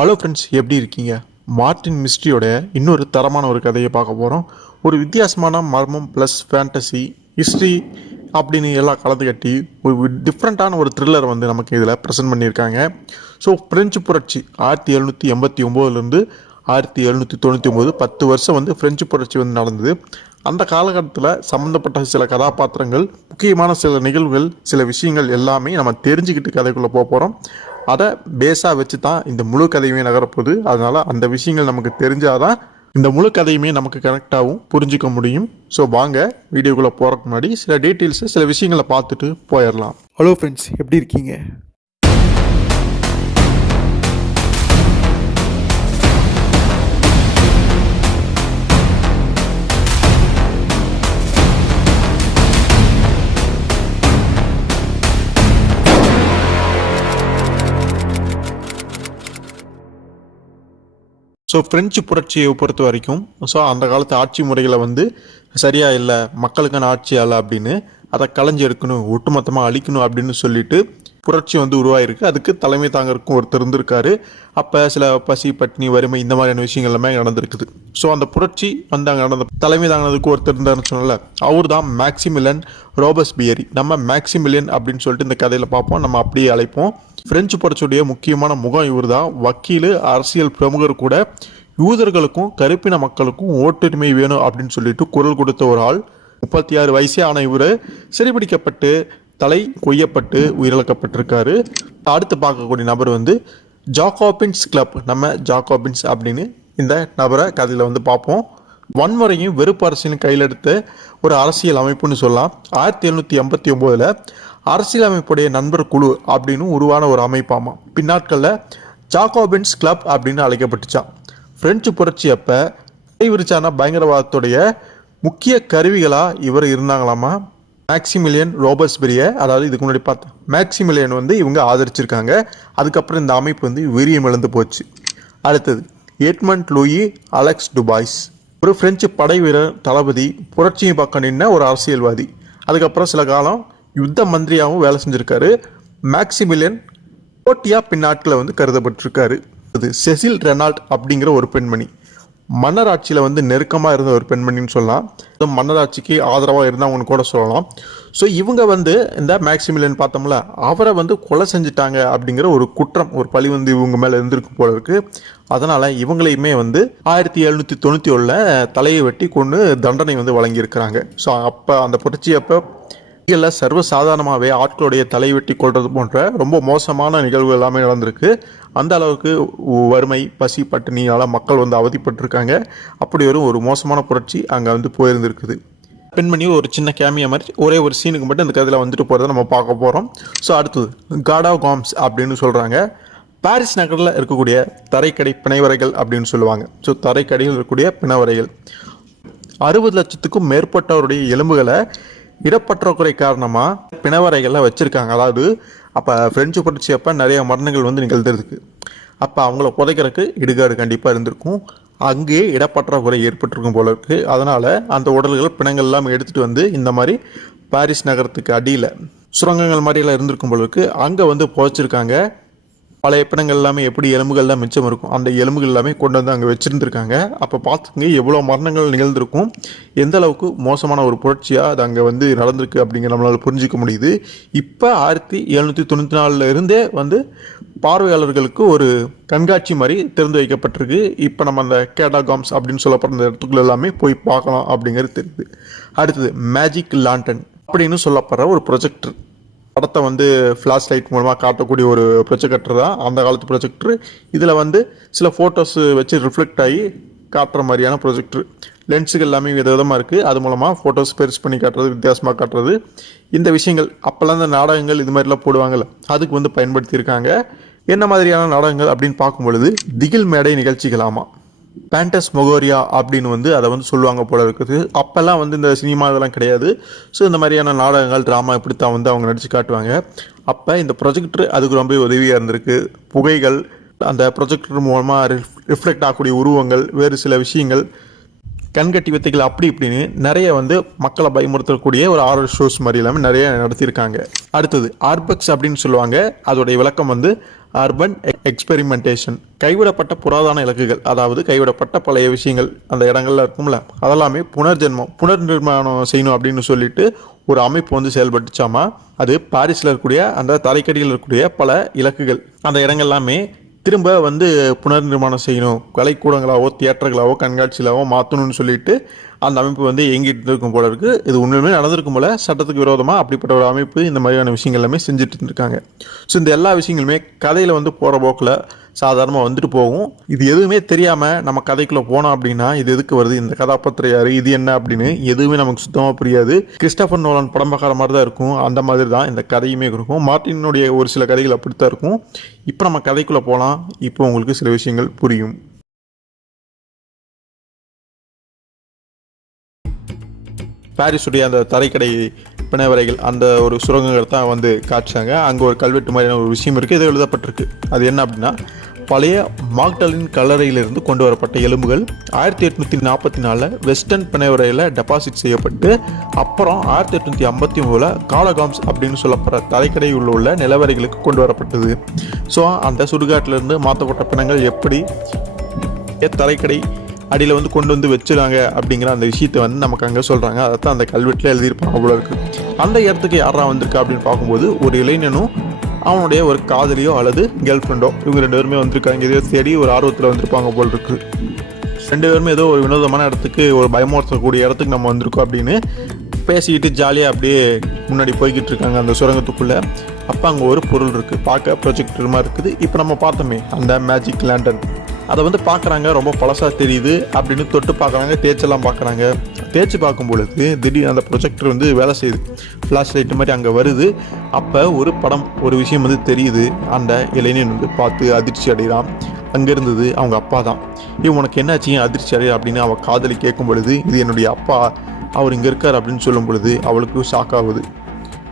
Hello friends, எப்படி இருக்கீங்க? Martin மிஸ்ட்ரியோட இன்னொரு தரமான ஒரு கதையை பார்க்க போகிறோம். ஒரு வித்தியாசமான மர்மம் ப்ளஸ் ஃபேண்டசி ஹிஸ்ட்ரி அப்படின்னு எல்லாம் கலந்து கட்டி ஒரு டிஃப்ரெண்ட்டான ஒரு த்ரில்லர் வந்து நமக்கு இதில் ப்ரெசென்ட் பண்ணியிருக்காங்க. ஸோ ஃப்ரெஞ்சு புரட்சி 1789 1799 10 வருஷம் வந்து ஃப்ரெஞ்சு புரட்சி வந்து நடந்தது. அந்த காலகட்டத்தில் சம்மந்தப்பட்ட சில கதாபாத்திரங்கள், முக்கியமான சில நிகழ்வுகள், சில விஷயங்கள் எல்லாமே நம்ம தெரிஞ்சுக்கிட்டு கதைக்குள்ளே போகிறோம். அதை பேஸாக வச்சு தான் இந்த முழு கதையுமே நகரப்போகுது. அதனால் அந்த விஷயங்கள் நமக்கு தெரிஞ்சாதான் இந்த முழு கதையுமே நமக்கு கரெக்டாகவும் புரிஞ்சிக்க முடியும். ஸோ வாங்க வீடியோக்குள்ளே போகிறதுக்கு முன்னாடி சில டீட்டெயில்ஸு, சில விஷயங்களை பார்த்துட்டு போயிடலாம். ஹலோ ஃப்ரெண்ட்ஸ், எப்படி இருக்கீங்க? ஸோ ஃப்ரெஞ்சு புரட்சியை பொறுத்த வரைக்கும் அந்த காலத்து ஆட்சி முறைகளை வந்து சரியாக இல்லை, மக்களுக்கான ஆட்சி அல்ல அப்படின்னு அதை களைஞ்சி எடுக்கணும், ஒட்டுமொத்தமாக அழிக்கணும் அப்படின்னு சொல்லிட்டு புரட்சி வந்து உருவாயிருக்கு. அதுக்கு தலைமை தாங்கறதுக்கும் ஒருத்தர் இருந்திருக்காரு. அப்போ சில பசி, பட்டினி, வறுமை இந்த மாதிரியான விஷயங்கள் எல்லாமே நடந்திருக்குது. ஸோ அந்த புரட்சி வந்து அங்கே நடந்த தலைமை தாங்கினதுக்கு ஒருத்தர் இருந்தாருன்னு சொன்னல, அவர் தான் மேக்சிமிலியன் ரோபஸ்பியரி. நம்ம மேக்சிமிலியன் அப்படின்னு சொல்லிட்டு இந்த கதையில் பார்ப்போம், நம்ம அப்படியே அழைப்போம். பிரெஞ்சு புரட்சியுடைய முக்கியமான முகம் இவர் தான். வக்கீல், அரசியல் பிரமுகர் கூட யூதர்களுக்கும் கருப்பின மக்களுக்கும் ஓட்டுரிமை வேணும் அப்படின்னு சொல்லிட்டு குரல் கொடுத்த ஒரு ஆள். 36 வயசே ஆன இவர் சிறைபிடிக்கப்பட்டு தலை கொய்யப்பட்டு உயிரிழக்கப்பட்டிருக்காரு. அடுத்து பார்க்கக்கூடிய நபர் வந்து ஜாக்கோபின்ஸ் கிளப். நம்ம ஜாக்கோபின்ஸ் அப்படின்னு இந்த நபரை கதையில் வந்து பார்ப்போம். வன்முறையும் வெறுப்பு அரசியலும் கையில் எடுத்த ஒரு அரசியல் அமைப்புன்னு சொல்லலாம். 1789 அரசியலமைப்புடைய நண்பர் குழு அப்படின்னு உருவான ஒரு அமைப்பாமா. பின்னாட்களில் ஜாக்கோபின்ஸ் கிளப் அப்படின்னு அழைக்கப்பட்டுச்சான். பிரெஞ்சு புரட்சி அப்போ விரிச்சான பயங்கரவாதத்துடைய முக்கிய கருவிகளாக இவர் இருந்தாங்களாமா. மேக்சிமிலியன் ரோபஸ்பெரிய, அதாவது இதுக்கு முன்னாடி பார்த்தேன் மேக்சிமிலியன் வந்து இவங்க ஆதரிச்சிருக்காங்க. அதுக்கப்புறம் இந்த அமைப்பு வந்து வீரியம் இழந்து போச்சு. அடுத்தது எட்மண்ட் லூயி அலெக்ஸ் டுபாய்ஸ், ஒரு பிரெஞ்சு படை வீரர், தளபதி, புரட்சியை பக்கம் நின்ன ஒரு அரசியல்வாதி. அதுக்கப்புறம் சில காலம் யுத்த மந்திரியாகவும் வேலை செஞ்சுருக்காரு. மேக்சிமிலியன் போட்டியா பின்னாட்களில் வந்து கருதப்பட்டிருக்காரு. அது செசில் ரெனால்ட் அப்படிங்கிற ஒரு பெண்மணி, மன்னராட்சியில் வந்து நெருக்கமாக இருந்த ஒரு பெண்மணின்னு சொல்லலாம். மன்னராட்சிக்கு ஆதரவாக இருந்தவங்கன்னு கூட சொல்லலாம். ஸோ இவங்க வந்து இந்த மேக்சிமிலியன் பார்த்தோம்ல, அவரை வந்து கொலை செஞ்சுட்டாங்க அப்படிங்கிற ஒரு குற்றம், ஒரு பழி வந்து இவங்க மேலே இருந்திருக்கு போல இருக்கு. அதனால் இவங்களையுமே வந்து 1791 தலையை வெட்டி கொண்டு தண்டனை வந்து வழங்கியிருக்கிறாங்க. ஸோ அப்போ அந்த புரட்சி அப்போ சர்வசாதாரணமாகவே ஆட்களுடைய தலை வெட்டி கொள்வது போன்ற ரொம்ப மோசமான நிகழ்வு எல்லாமே நடந்திருக்கு. அந்த அளவுக்கு வறுமை, பசி, பட்டினியால் மக்கள் வந்து அவதிப்பட்டிருக்காங்க. அப்படி ஒரு மோசமான புரட்சி அங்கே வந்து போயிருந்துருக்குது. பெண்மணி ஒரு சின்ன கேமியா மாதிரி ஒரே ஒரு சீனுக்கு மட்டும் இந்த கதையில் வந்துட்டு போகிறத நம்ம பார்க்க போகிறோம். ஸோ அடுத்தது காட் ஆஃப் காம்ஸ் அப்படின்னு சொல்கிறாங்க. பாரிஸ் நகரில் இருக்கக்கூடிய தரைக்கடை பிணவரைகள் அப்படின்னு சொல்லுவாங்க. ஸோ தரைக்கடையில் இருக்கக்கூடிய பிணவரைகள் 60 லட்சத்துக்கும் மேற்பட்டவருடைய எலும்புகளை இடப்பற்றாக்குறை காரணமாக பிணவரைகளில் வச்சுருக்காங்க. அதாவது அப்போ ஃப்ரெஞ்சு புரட்சி அப்போ நிறைய மரணங்கள் வந்து நிகழ்ந்துருக்கு. அப்போ அவங்கள புதைக்கிறதுக்கு இடுகாடு கண்டிப்பாக இருந்திருக்கும். அங்கேயே இடப்பற்றாக்குறை ஏற்பட்டிருக்கும் போல இருக்குது. அதனால் அந்த உடல்கள், பிணங்கள் எல்லாம் எடுத்துகிட்டு வந்து இந்த மாதிரி பாரிஸ் நகரத்துக்கு அடியில் சுரங்கங்கள் மாதிரியெல்லாம் இருந்திருக்கும் போல இருக்குது. அங்கே வந்து புதைச்சிருக்காங்க. பழைய பிணங்கள் எல்லாமே எப்படி எலும்புகள் தான் மிச்சம் இருக்கும், அந்த எலும்புகள் எல்லாமே கொண்டு வந்து அங்கே வச்சுருந்துருக்காங்க. அப்போ பார்த்துங்க எவ்வளோ மரணங்கள் நிகழ்ந்திருக்கும், எந்த அளவுக்கு மோசமான ஒரு புரட்சியாக அது அங்கே வந்து நடந்திருக்கு அப்படிங்கிற நம்மளால் புரிஞ்சிக்க முடியுது. இப்போ 1794 இருந்தே வந்து பார்வையாளர்களுக்கு ஒரு கண்காட்சி மாதிரி திறந்து வைக்கப்பட்டிருக்கு. இப்போ நம்ம அந்த கேடாகாம்ஸ் அப்படின்னு சொல்லப்படுற இடத்துக்குள்ள எல்லாமே போய் பார்க்கலாம் அப்படிங்கிறது தெரியுது. அடுத்தது மேஜிக் லாண்டன் அப்படின்னு சொல்லப்படுற ஒரு ப்ரொஜெக்டர். படத்தை வந்து ஃப்ளாஷ் லைட் மூலமாக காட்டக்கூடிய ஒரு ப்ரொஜெக்டர் தான் அந்த காலத்து ப்ரொஜெக்டர். இதில் வந்து சில ஃபோட்டோஸ் வச்சு ரிஃப்ளெக்ட் ஆகி காட்டுற மாதிரியான ப்ரொஜெக்டர். லென்ஸுகள் எல்லாமே விதவிதமாக இருக்குது. அது மூலமாக ஃபோட்டோஸ் பெருசு பண்ணி காட்டுறது, வித்தியாசமாக காட்டுறது, இந்த விஷயங்கள் அப்போல்லாம் இந்த நாடகங்கள் இது மாதிரிலாம் போடுவாங்கள்ல, அதுக்கு வந்து பயன்படுத்தியிருக்காங்க. என்ன மாதிரியான நாடகங்கள் அப்படின்னு பார்க்கும் பொழுது திகில் மேடை நிகழ்ச்சிகளாமா. பேண்டஸ் மொகோரியா அப்படின்னு வந்து அதை வந்து சொல்லுவாங்க போல இருக்குது. அப்போல்லாம் வந்து இந்த சினிமா இதெல்லாம் கிடையாது. ஸோ இந்த மாதிரியான நாடகங்கள், ட்ராமா இப்படித்தான் வந்து அவங்க நடித்து காட்டுவாங்க. அப்போ இந்த ப்ரொஜெக்டர் அதுக்கு ரொம்ப உதவியாக இருந்திருக்கு. புகைகள், அந்த ப்ரொஜெக்டர் மூலமாக ரிஃப்ளெக்ட் ஆகக்கூடிய உருவங்கள், வேறு சில விஷயங்கள், கண்கட்டி வித்தைகள் அப்படி இப்படின்னு நிறைய வந்து மக்களை பயமுறுத்தக்கூடிய ஒரு ஹாரர் ஷோஸ் மாதிரி எல்லாமே நிறைய நடத்தியிருக்காங்க. அடுத்தது ஆர்பெக்ஸ் அப்படின்னு சொல்லுவாங்க. அதோடைய விளக்கம் வந்து அர்பன் எக்ஸ்பெரிமெண்டேஷன். கைவிடப்பட்ட புராதன இலக்குகள், அதாவது கைவிடப்பட்ட பழைய விஷயங்கள் அந்த இடங்கள்ல இருக்கும்ல, அதெல்லாமே புனர் நிர்மாணம் செய்யணும் அப்படின்னு சொல்லிட்டு ஒரு அமைப்பு வந்து செயல்பட்டுச்சாமா. அது பாரிஸில் இருக்கக்கூடிய அந்த தரைக்கடியில் இருக்கக்கூடிய பல இலக்குகள் அந்த இடங்கள்லாமே திரும்ப வந்து புனர் நிர்மாணம் செய்யணும், கலைக்கூடங்களாவோ தியேட்டர்களாவோ கண்காட்சியிலாவோ மாற்றணும்னு சொல்லிட்டு அந்த அமைப்பு வந்து இயங்கிட்டு இருக்கும் போல இருக்குது. இது உண்மையுமே நடந்திருக்கும் போல, சட்டத்துக்கு விரோதமாக அப்படிப்பட்ட ஒரு அமைப்பு இந்த மாதிரியான விஷயங்கள் எல்லாமே செஞ்சுட்டு இருந்திருக்காங்க. ஸோ இந்த எல்லா விஷயங்களுமே கதையில் வந்து போகிற போக்கில் சாதாரணமாக வந்துட்டு போகும். இது எதுவுமே தெரியாமல் நம்ம கதைக்குள்ளே போனோம் அப்படின்னா இது எதுக்கு வருது, இந்த கதாபாத்திரம் யார், இது என்ன அப்படின்னு எதுவுமே நமக்கு சுத்தமாக புரியாது. கிறிஸ்டோபர் நோலன் படம் பார்க்குற மாதிரி தான் இருக்கும். அந்த மாதிரி தான் இந்த கதையுமே இருக்கும். மார்ட்டினுடைய ஒரு சில கதைகள் அப்படித்தான் இருக்கும். இப்போ நம்ம கதைக்குள்ளே போகலாம். இப்போ உங்களுக்கு சில விஷயங்கள் புரியும். பாரிஸுடைய அந்த தரைக்கடை பிணவரைகள் அந்த ஒரு சுரங்கங்கள் தான் வந்து காட்சாங்க. அங்கே ஒரு கல்வெட்டு மாதிரியான ஒரு விஷயம் இருக்குது. இது எழுதப்பட்டிருக்கு. அது என்ன அப்படின்னா, பழைய மாக்டலின் கல்லறையிலிருந்து கொண்டு வரப்பட்ட எலும்புகள் 1844 வெஸ்டர்ன் பிணவரையில் டெபாசிட் செய்யப்பட்டு அப்புறம் 1853 காலகாம்ஸ் அப்படின்னு சொல்லப்படுற தரைக்கடை உள்ள நிலவரைகளுக்கு கொண்டு வரப்பட்டது. ஸோ அந்த சுடுகாட்டிலிருந்து மாற்றப்பட்ட பிணங்கள் எப்படி தரைக்கடை அடியில் வந்து கொண்டு வந்து வச்சுருவாங்க அப்படிங்கிற அந்த விஷயத்தை வந்து நமக்கு அங்கே சொல்கிறாங்க. அதைத்தான் அந்த கல்வெட்டில் எழுதியிருப்பாங்க போல இருக்குது. அந்த இடத்துக்கு யாரா வந்திருக்கா அப்படின்னு பார்க்கும்போது ஒரு இளைஞனும் அவனுடைய ஒரு காதலியோ அல்லது கேர்ள் ஃப்ரெண்டோ, இவங்க 2 பேருமே வந்திருக்காங்க. இதே தேடி ஒரு ஆர்வத்தில் வந்திருப்பாங்க போல் இருக்கு. 2 பேருமே ஏதோ ஒரு வினோதமான இடத்துக்கு, ஒரு பயமுறுத்தக்கூடிய இடத்துக்கு நம்ம வந்திருக்கோம் அப்படின்னு பேசிக்கிட்டு ஜாலியாக அப்படியே முன்னாடி போய்கிட்டு இருக்காங்க அந்த சுரங்கத்துக்குள்ளே. அப்போ அங்கே ஒரு பொருள் இருக்குது, பார்க்க ப்ரொஜெக்டர் மாதிரி இருக்குது. இப்போ நம்ம பார்த்தோமே அந்த மேஜிக் லேண்டன், அதை வந்து பார்க்குறாங்க. ரொம்ப பழசாக தெரியுது அப்படின்னு தொட்டு பார்க்குறாங்க, தேய்ச்செல்லாம் பார்க்குறாங்க. தேய்ச்சி பார்க்கும் பொழுது திடீர்னு அந்த ப்ரொஜெக்டர் வந்து வேலை செய்யுது, ஃப்ளாஷ் லைட்டு மாதிரி அங்கே வருது. அப்போ ஒரு படம், ஒரு விஷயம் வந்து தெரியுது. அந்த இளைஞன் வந்து பார்த்து அதிர்ச்சி அடைகிறான். அங்கே இருந்தது அவங்க அப்பா தான். உனக்கு என்னாச்சு அதிர்ச்சி அடையா அப்படின்னு அவள் காதலி கேட்கும் பொழுது, இது என்னுடைய அப்பா, அவர் இங்கே இருக்கார் அப்படின்னு சொல்லும் பொழுது அவளுக்கு ஷாக் ஆகுது.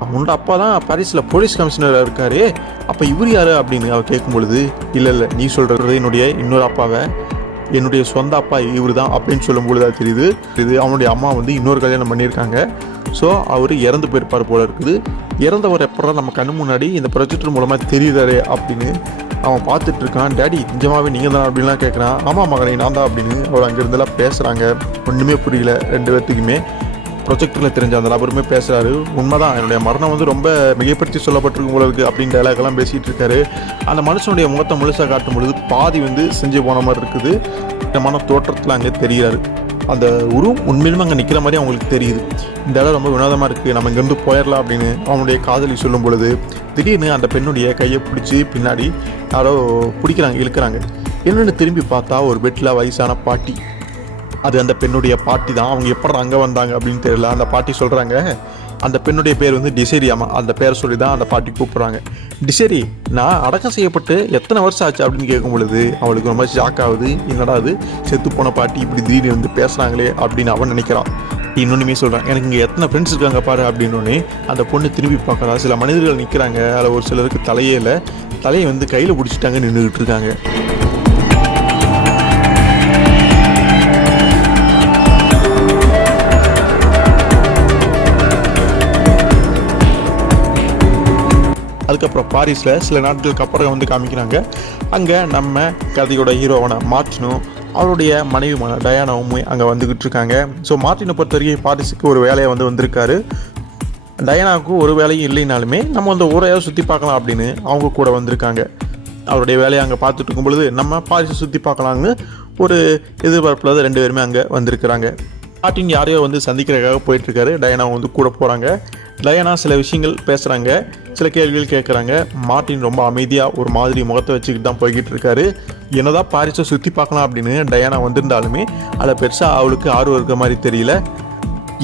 உன்னோட அப்பா தான் பாரிஸில் போலீஸ் கமிஷனராக இருக்காரு, அப்போ இவர் யார் அப்படின்னு அவள் கேட்கும் பொழுது, இல்லை நீ சொல்கிறது என்னுடைய இன்னொரு அப்பாவை, என்னுடைய சொந்த அப்பா இவர் தான் அப்படின்னு சொல்லும் பொழுது தான் தெரியுது. இது அவனுடைய அம்மா வந்து இன்னொரு கல்யாணம் பண்ணியிருக்காங்க. ஸோ அவர் இறந்து போயிருப்பார் போல இருக்குது. இறந்தவர் எப்போ நம்ம கண்ணு முன்னாடி இந்த ப்ரொஜெக்டர் மூலமாக தெரியுறாரு அப்படின்னு அவன் பார்த்துட்டு இருக்கான். டேடி நிஜமாவே நீங்கள் தான் அப்படின்லாம் கேட்குறான். ஆமாம் மகனை நான் தான் அப்படின்னு அவர் அங்கேருந்தெல்லாம் பேசுகிறாங்க. ஒன்றுமே புரியல 2 பேர்த்துக்குமே. ப்ரொஜெக்டரில் தெரிஞ்ச அந்த நபருமே பேசுகிறாரு. உண்மைதான், என்னுடைய மரணம் வந்து ரொம்ப மிகப்படுத்தி சொல்லப்பட்டிருக்கும் போல இருக்குது அப்படின்னு டைலாக்லாம் பேசிகிட்டு இருக்காரு. அந்த மனுஷனுடைய முகத்தை முழுசாக காட்டும் பொழுது பாதி வந்து செஞ்சு போன மாதிரி இருக்குது. இந்த தோற்றத்தில் அங்கே தெரிகிறாரு. அந்த உருவம் உண்மையிலுமே அங்கே நிற்கிற மாதிரி அவங்களுக்கு தெரியுது. இந்த இடம் ரொம்ப வினோதமாக இருக்குது, நம்ம இங்கேருந்து போயிடலாம் அப்படின்னு அவனுடைய காதலி சொல்லும் பொழுது திடீர்னு அந்த பெண்ணுடைய கையை பிடிச்சி பின்னாடி யாரோ பிடிக்கிறாங்க, இழுக்கிறாங்க. என்னென்னு திரும்பி பார்த்தா ஒரு பெட்டில் வயசான பாட்டி. அது அந்த பெண்ணுடைய பாட்டி தான். அவங்க எப்படி அங்கே வந்தாங்க அப்படின்னு தெரியல. அந்த பாட்டி சொல்கிறாங்க, அந்த பெண்ணுடைய பேர் வந்து டிசேரியாமா. அந்த பேர் சொல்லி தான் அந்த பாட்டி கூப்பிட்றாங்க. டிசேரி, நான் அடக்கம் செய்யப்பட்டு எத்தனை வருஷம் ஆச்சு அப்படின்னு கேட்கும் பொழுது அவளுக்கு ரொம்ப ஷாக் ஆகுது. என்னடா அது செத்து போன பாட்டி இப்படி திடீர்னு வந்து பேசுகிறாங்களே அப்படின்னு அவன் நினைக்கிறான். இன்னொன்றுமே சொல்கிறான், எனக்கு இங்கே எத்தனை ஃப்ரெண்ட்ஸ் இருக்காங்க பாரு அப்படின்னோடனே அந்த பொண்ணு திரும்பி பார்க்குறா. சில மனிதர்கள் நிற்கிறாங்க. அதில் ஒரு சிலருக்கு தலையை வந்து கையில் பிடிச்சிட்டாங்க, நின்றுக்கிட்டு இருக்காங்க. அதுக்கப்புறம் பாரிஸில் சில நாட்களுக்கு அப்புறம் வந்து காமிக்கிறாங்க. அங்கே நம்ம கதையோட ஹீரோவான மார்ட்டினும் அவருடைய மனைவிமான டயானாவும் அங்கே வந்துக்கிட்டு இருக்காங்க. ஸோ மார்ட்டினை பொறுத்த வரைக்கும் பாரிஸுக்கு ஒரு வேலையை வந்து வந்திருக்காரு. டயானாவுக்கு ஒரு வேலையும் இல்லைனாலுமே நம்ம அந்த ஊரையாவது சுற்றி பார்க்கலாம் அப்படின்னு அவங்க கூட வந்திருக்காங்க. அவருடைய வேலையை அங்கே பார்த்துட்டு இருக்கும் பொழுது நம்ம பாரிஸை சுற்றி பார்க்கலான்னு ஒரு எதிர்பார்ப்பில் 2 பேருமே அங்கே வந்திருக்கிறாங்க. மார்ட்டின் யாரையோ வந்து சந்திக்கிறதுக்காக போயிட்டுருக்காரு. டயானாவும் வந்து கூட போகிறாங்க. டயானா சில விஷயங்கள் பேசுகிறாங்க, சில கேள்விகள் கேட்குறாங்க. மார்ட்டின் ரொம்ப அமைதியாக ஒரு மாதிரி முகத்தை வச்சுக்கிட்டு தான் போய்கிட்டு இருக்காரு. என்னதான் பாரிஸை சுற்றி பார்க்கலாம் அப்படின்னு டயானா வந்திருந்தாலுமே அதை பெருசாக அவளுக்கு ஆர்வம் இருக்கிற மாதிரி தெரியல.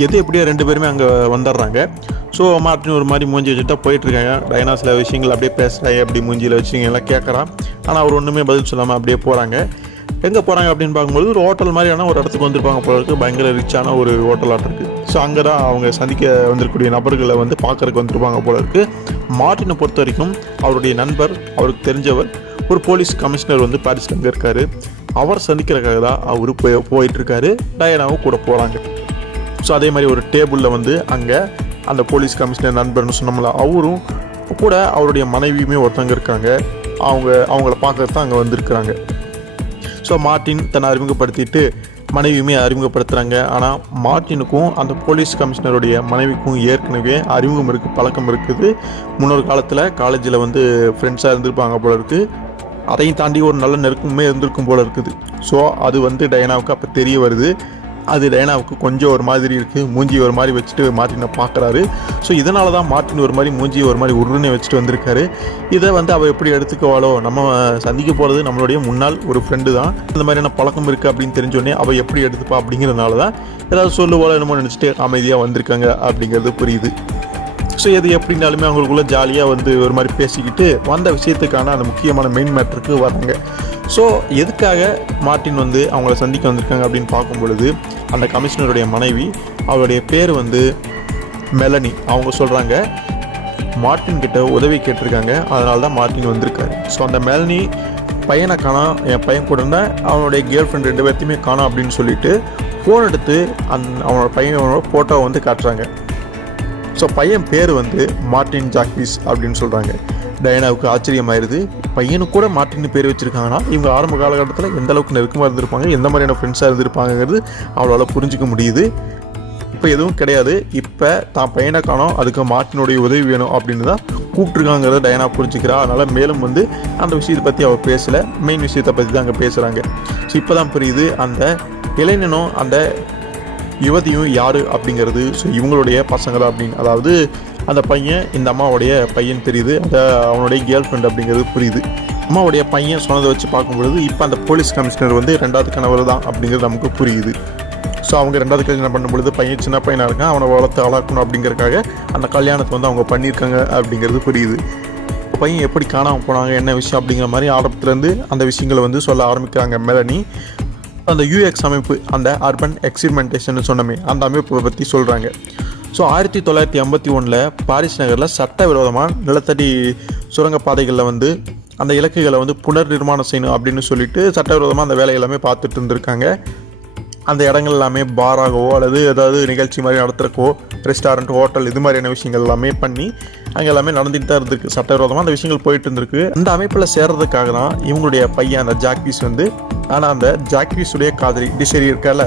எது எப்படியோ 2 பேருமே அங்கே வந்துடுறாங்க. ஸோ மார்ட்டின் ஒரு மாதிரி மூஞ்சி வச்சுட்டா போயிட்டுருக்காங்க. டயானா சில விஷயங்கள் அப்படியே பேசுகிறாங்க, அப்படி மூஞ்சியில் வச்சுங்க எல்லாம் கேட்குறான். ஆனால் அவர் ஒன்றுமே பதில் சொல்லாமல் அப்படியே போகிறாங்க. எங்கே போகிறாங்க அப்படின்னு பார்க்கும்போது ஒரு ஹோட்டல் மாதிரியான ஒரு இடத்துக்கு வந்திருப்பாங்க போல இருக்குது. பயங்கர ரிச்சான ஒரு ஹோட்டலாக இருக்குது. ஸோ அங்கே தான் அவங்க சந்திக்க வந்திருக்கக்கூடிய நபர்களை வந்து பார்க்குறதுக்கு வந்திருப்பாங்க போல இருக்குது. மார்ட்டினை பொறுத்த வரைக்கும் அவருடைய நண்பர், அவருக்கு தெரிஞ்சவர் ஒரு போலீஸ் கமிஷனர் வந்து பாரிஸில் அங்கே இருக்கார். அவர் சந்திக்கிறதுக்காக தான் அவர் போயிட்டுருக்காரு. டயானாவும் கூட போகிறாங்க. ஸோ அதே மாதிரி ஒரு டேபிளில் வந்து அங்கே அந்த போலீஸ் கமிஷனர் நண்பர்னு சொன்னோம்ல, அவரும் கூட அவருடைய மனைவியுமே ஒருத்தவங்க இருக்காங்க. அவங்கள பார்க்கறது தான் அங்கே வந்திருக்கிறாங்க. ஸோ மார்ட்டின் தன்னை அறிமுகப்படுத்திட்டு மனைவியுமே அறிமுகப்படுத்துகிறாங்க. ஆனால் மார்ட்டினுக்கும் அந்த போலீஸ் கமிஷனருடைய மனைவிக்கும் ஏற்கனவே அறிமுகம் இருக்குது, பழக்கம் இருக்குது. முன்னொரு காலத்தில் காலேஜில் வந்து ஃப்ரெண்ட்ஸாக இருந்திருப்பாங்க போல இருக்குது. அதையும் தாண்டி ஒரு நல்ல நெருக்கமே இருந்திருக்கும் போல இருக்குது. ஸோ அது வந்து டயனாவுக்கு அப்போ தெரிய வருது. அது டயனாவுக்கு கொஞ்சம் ஒரு மாதிரி இருக்குது. மூஞ்சி ஒரு மாதிரி வச்சுட்டு மார்ட்டினை பார்க்குறாரு. ஸோ இதனால தான் மார்ட்டின் ஒரு மாதிரி மூஞ்சி ஒரு மாதிரி உருன்னு வச்சுட்டு வந்திருக்காரு. இதை வந்து அவள் எப்படி எடுத்துக்குவாளோ, நம்ம சந்திக்க போகிறது நம்மளுடைய முன்னாள் ஒரு ஃப்ரெண்டு தான், இந்த மாதிரியான பழக்கம் இருக்குது அப்படின்னு தெரிஞ்சோடனே அவள் எப்படி எடுத்துப்பா அப்படிங்கிறதுனால தான் ஏதாவது சொல்லுவாளோ என்னமோ நினச்சிட்டு அமைதியாக வந்திருக்காங்க அப்படிங்கிறது புரியுது. ஸோ எது எப்படின்னாலுமே அவங்களுக்குள்ள ஜாலியாக வந்து ஒரு மாதிரி பேசிக்கிட்டு வந்த விஷயத்துக்கான அந்த முக்கியமான மெயின் மேட்டருக்கு வராங்க. ஸோ எதுக்காக மார்ட்டின் வந்து அவங்கள சந்திக்க வந்திருக்காங்க அப்படின்னு பார்க்கும் பொழுது, அந்த கமிஷனருடைய மனைவி, அவருடைய பேர் வந்து மெலனி, அவங்க சொல்கிறாங்க மார்ட்டின் கிட்ட உதவி கேட்டிருக்காங்க, அதனால தான் மார்ட்டின் வந்திருக்காரு. ஸோ அந்த மெலனி பையனை காணோம், என் பையன் கூட இருந்த அவனுடைய கேர்ள் ஃப்ரெண்ட் 2 பேர்த்தையுமே காணோம் அப்படின்னு சொல்லிட்டு ஃபோன் எடுத்து அவனோட பையனோட ஃபோட்டோவை வந்து காட்டுறாங்க. ஸோ பையன் பேர் வந்து மார்ட்டின் ஜாக்விஸ் அப்படின்னு சொல்கிறாங்க. டயனாவுக்கு ஆச்சரியமாயிருது. பையனுக்கு கூட மார்ட்டின் பேர் வச்சுருக்காங்கன்னா இவங்க ஆரம்ப காலகட்டத்தில் எந்த அளவுக்கு நெருக்கமாக இருந்திருப்பாங்க, எந்த மாதிரியான ஃப்ரெண்ட்ஸாக இருந்திருப்பாங்கிறது அவளால் புரிஞ்சிக்க முடியுது. இப்போ எதுவும் கிடையாது, இப்போ தான் பையனை காணோம், அதுக்கு மார்ட்டினுடைய உதவி வேணும் அப்படின்னு தான் கூப்பிட்ருக்காங்கிறத டயனா புரிஞ்சுக்கிறா. அதனால் மேலும் வந்து அந்த விஷயத்தை பற்றி அவள் பேசலை, மெயின் விஷயத்தை பற்றி தான் அங்கே பேசுகிறாங்க. ஸோ இப்போ தான் புரியுது அந்த இளைஞனும் அந்த யுவதியும் யார் அப்படிங்கிறது. ஸோ இவங்களுடைய பசங்களா அப்படின்னு, அதாவது அந்த பையன் இந்த அம்மாவுடைய பையன் தெரியுது, அதை அவனுடைய கேர்ள் ஃப்ரெண்ட் அப்படிங்கிறது புரியுது. அம்மாவுடைய பையன் சொன்னதை வச்சு பார்க்கும்பொழுது இப்போ அந்த போலீஸ் கமிஷனர் வந்து 2வது கணவர் தான் அப்படிங்கிறது நமக்கு புரியுது. ஸோ அவங்க 2வது கல்யாணம் பண்ணும்பொழுது பையன் சின்ன பையனாக இருக்கான், அவனை வளர்த்து ஆளாக்கணும் அப்படிங்கிறதுக்காக அந்த கல்யாணத்தை வந்து அவங்க பண்ணியிருக்காங்க அப்படிங்கிறது புரியுது. பையன் எப்படி காணாமல் போனாங்க, என்ன விஷயம் அப்படிங்கிற மாதிரி ஆரம்பத்துலேருந்து அந்த விஷயங்களை வந்து சொல்ல ஆரம்பிக்கிறாங்க மெலனி. அந்த யூஎக்ஸ் அமைப்பு, அந்த அர்பன் எக்ஸ்பிரிமெண்டேஷன் சொன்னமே அந்த அமைப்பை பற்றி சொல்கிறாங்க. ஸோ 1951 பாரிஸ் நகரில் சட்டவிரோதமாக நிலத்தடி சுரங்கப்பாதைகளில் வந்து அந்த இலக்குகளை வந்து புனர் நிர்மாணம் செய்யணும் அப்படின்னு சொல்லிட்டு சட்டவிரோதமாக அந்த வேலை எல்லாமே பார்த்துட்டு இருந்திருக்காங்க. அந்த இடங்கள் எல்லாமே பாராகவோ அல்லது ஏதாவது நிகழ்ச்சி மாதிரி நடத்துகிறக்கோ, ரெஸ்டாரண்ட், ஹோட்டல், இது மாதிரியான விஷயங்கள் எல்லாமே பண்ணி அங்கே எல்லாமே நடந்துகிட்டு தான் இருந்திருக்கு. சட்டவிரோதமாக அந்த விஷயங்கள் போயிட்டு இருந்திருக்கு. அந்த அமைப்பில் சேர்றதுக்காக தான் இவங்களுடைய பையன் அந்த ஜாக்விஸ் வந்து, ஆனால் அந்த ஜாக்விஸுடைய காதலி டிசரி இருக்கால,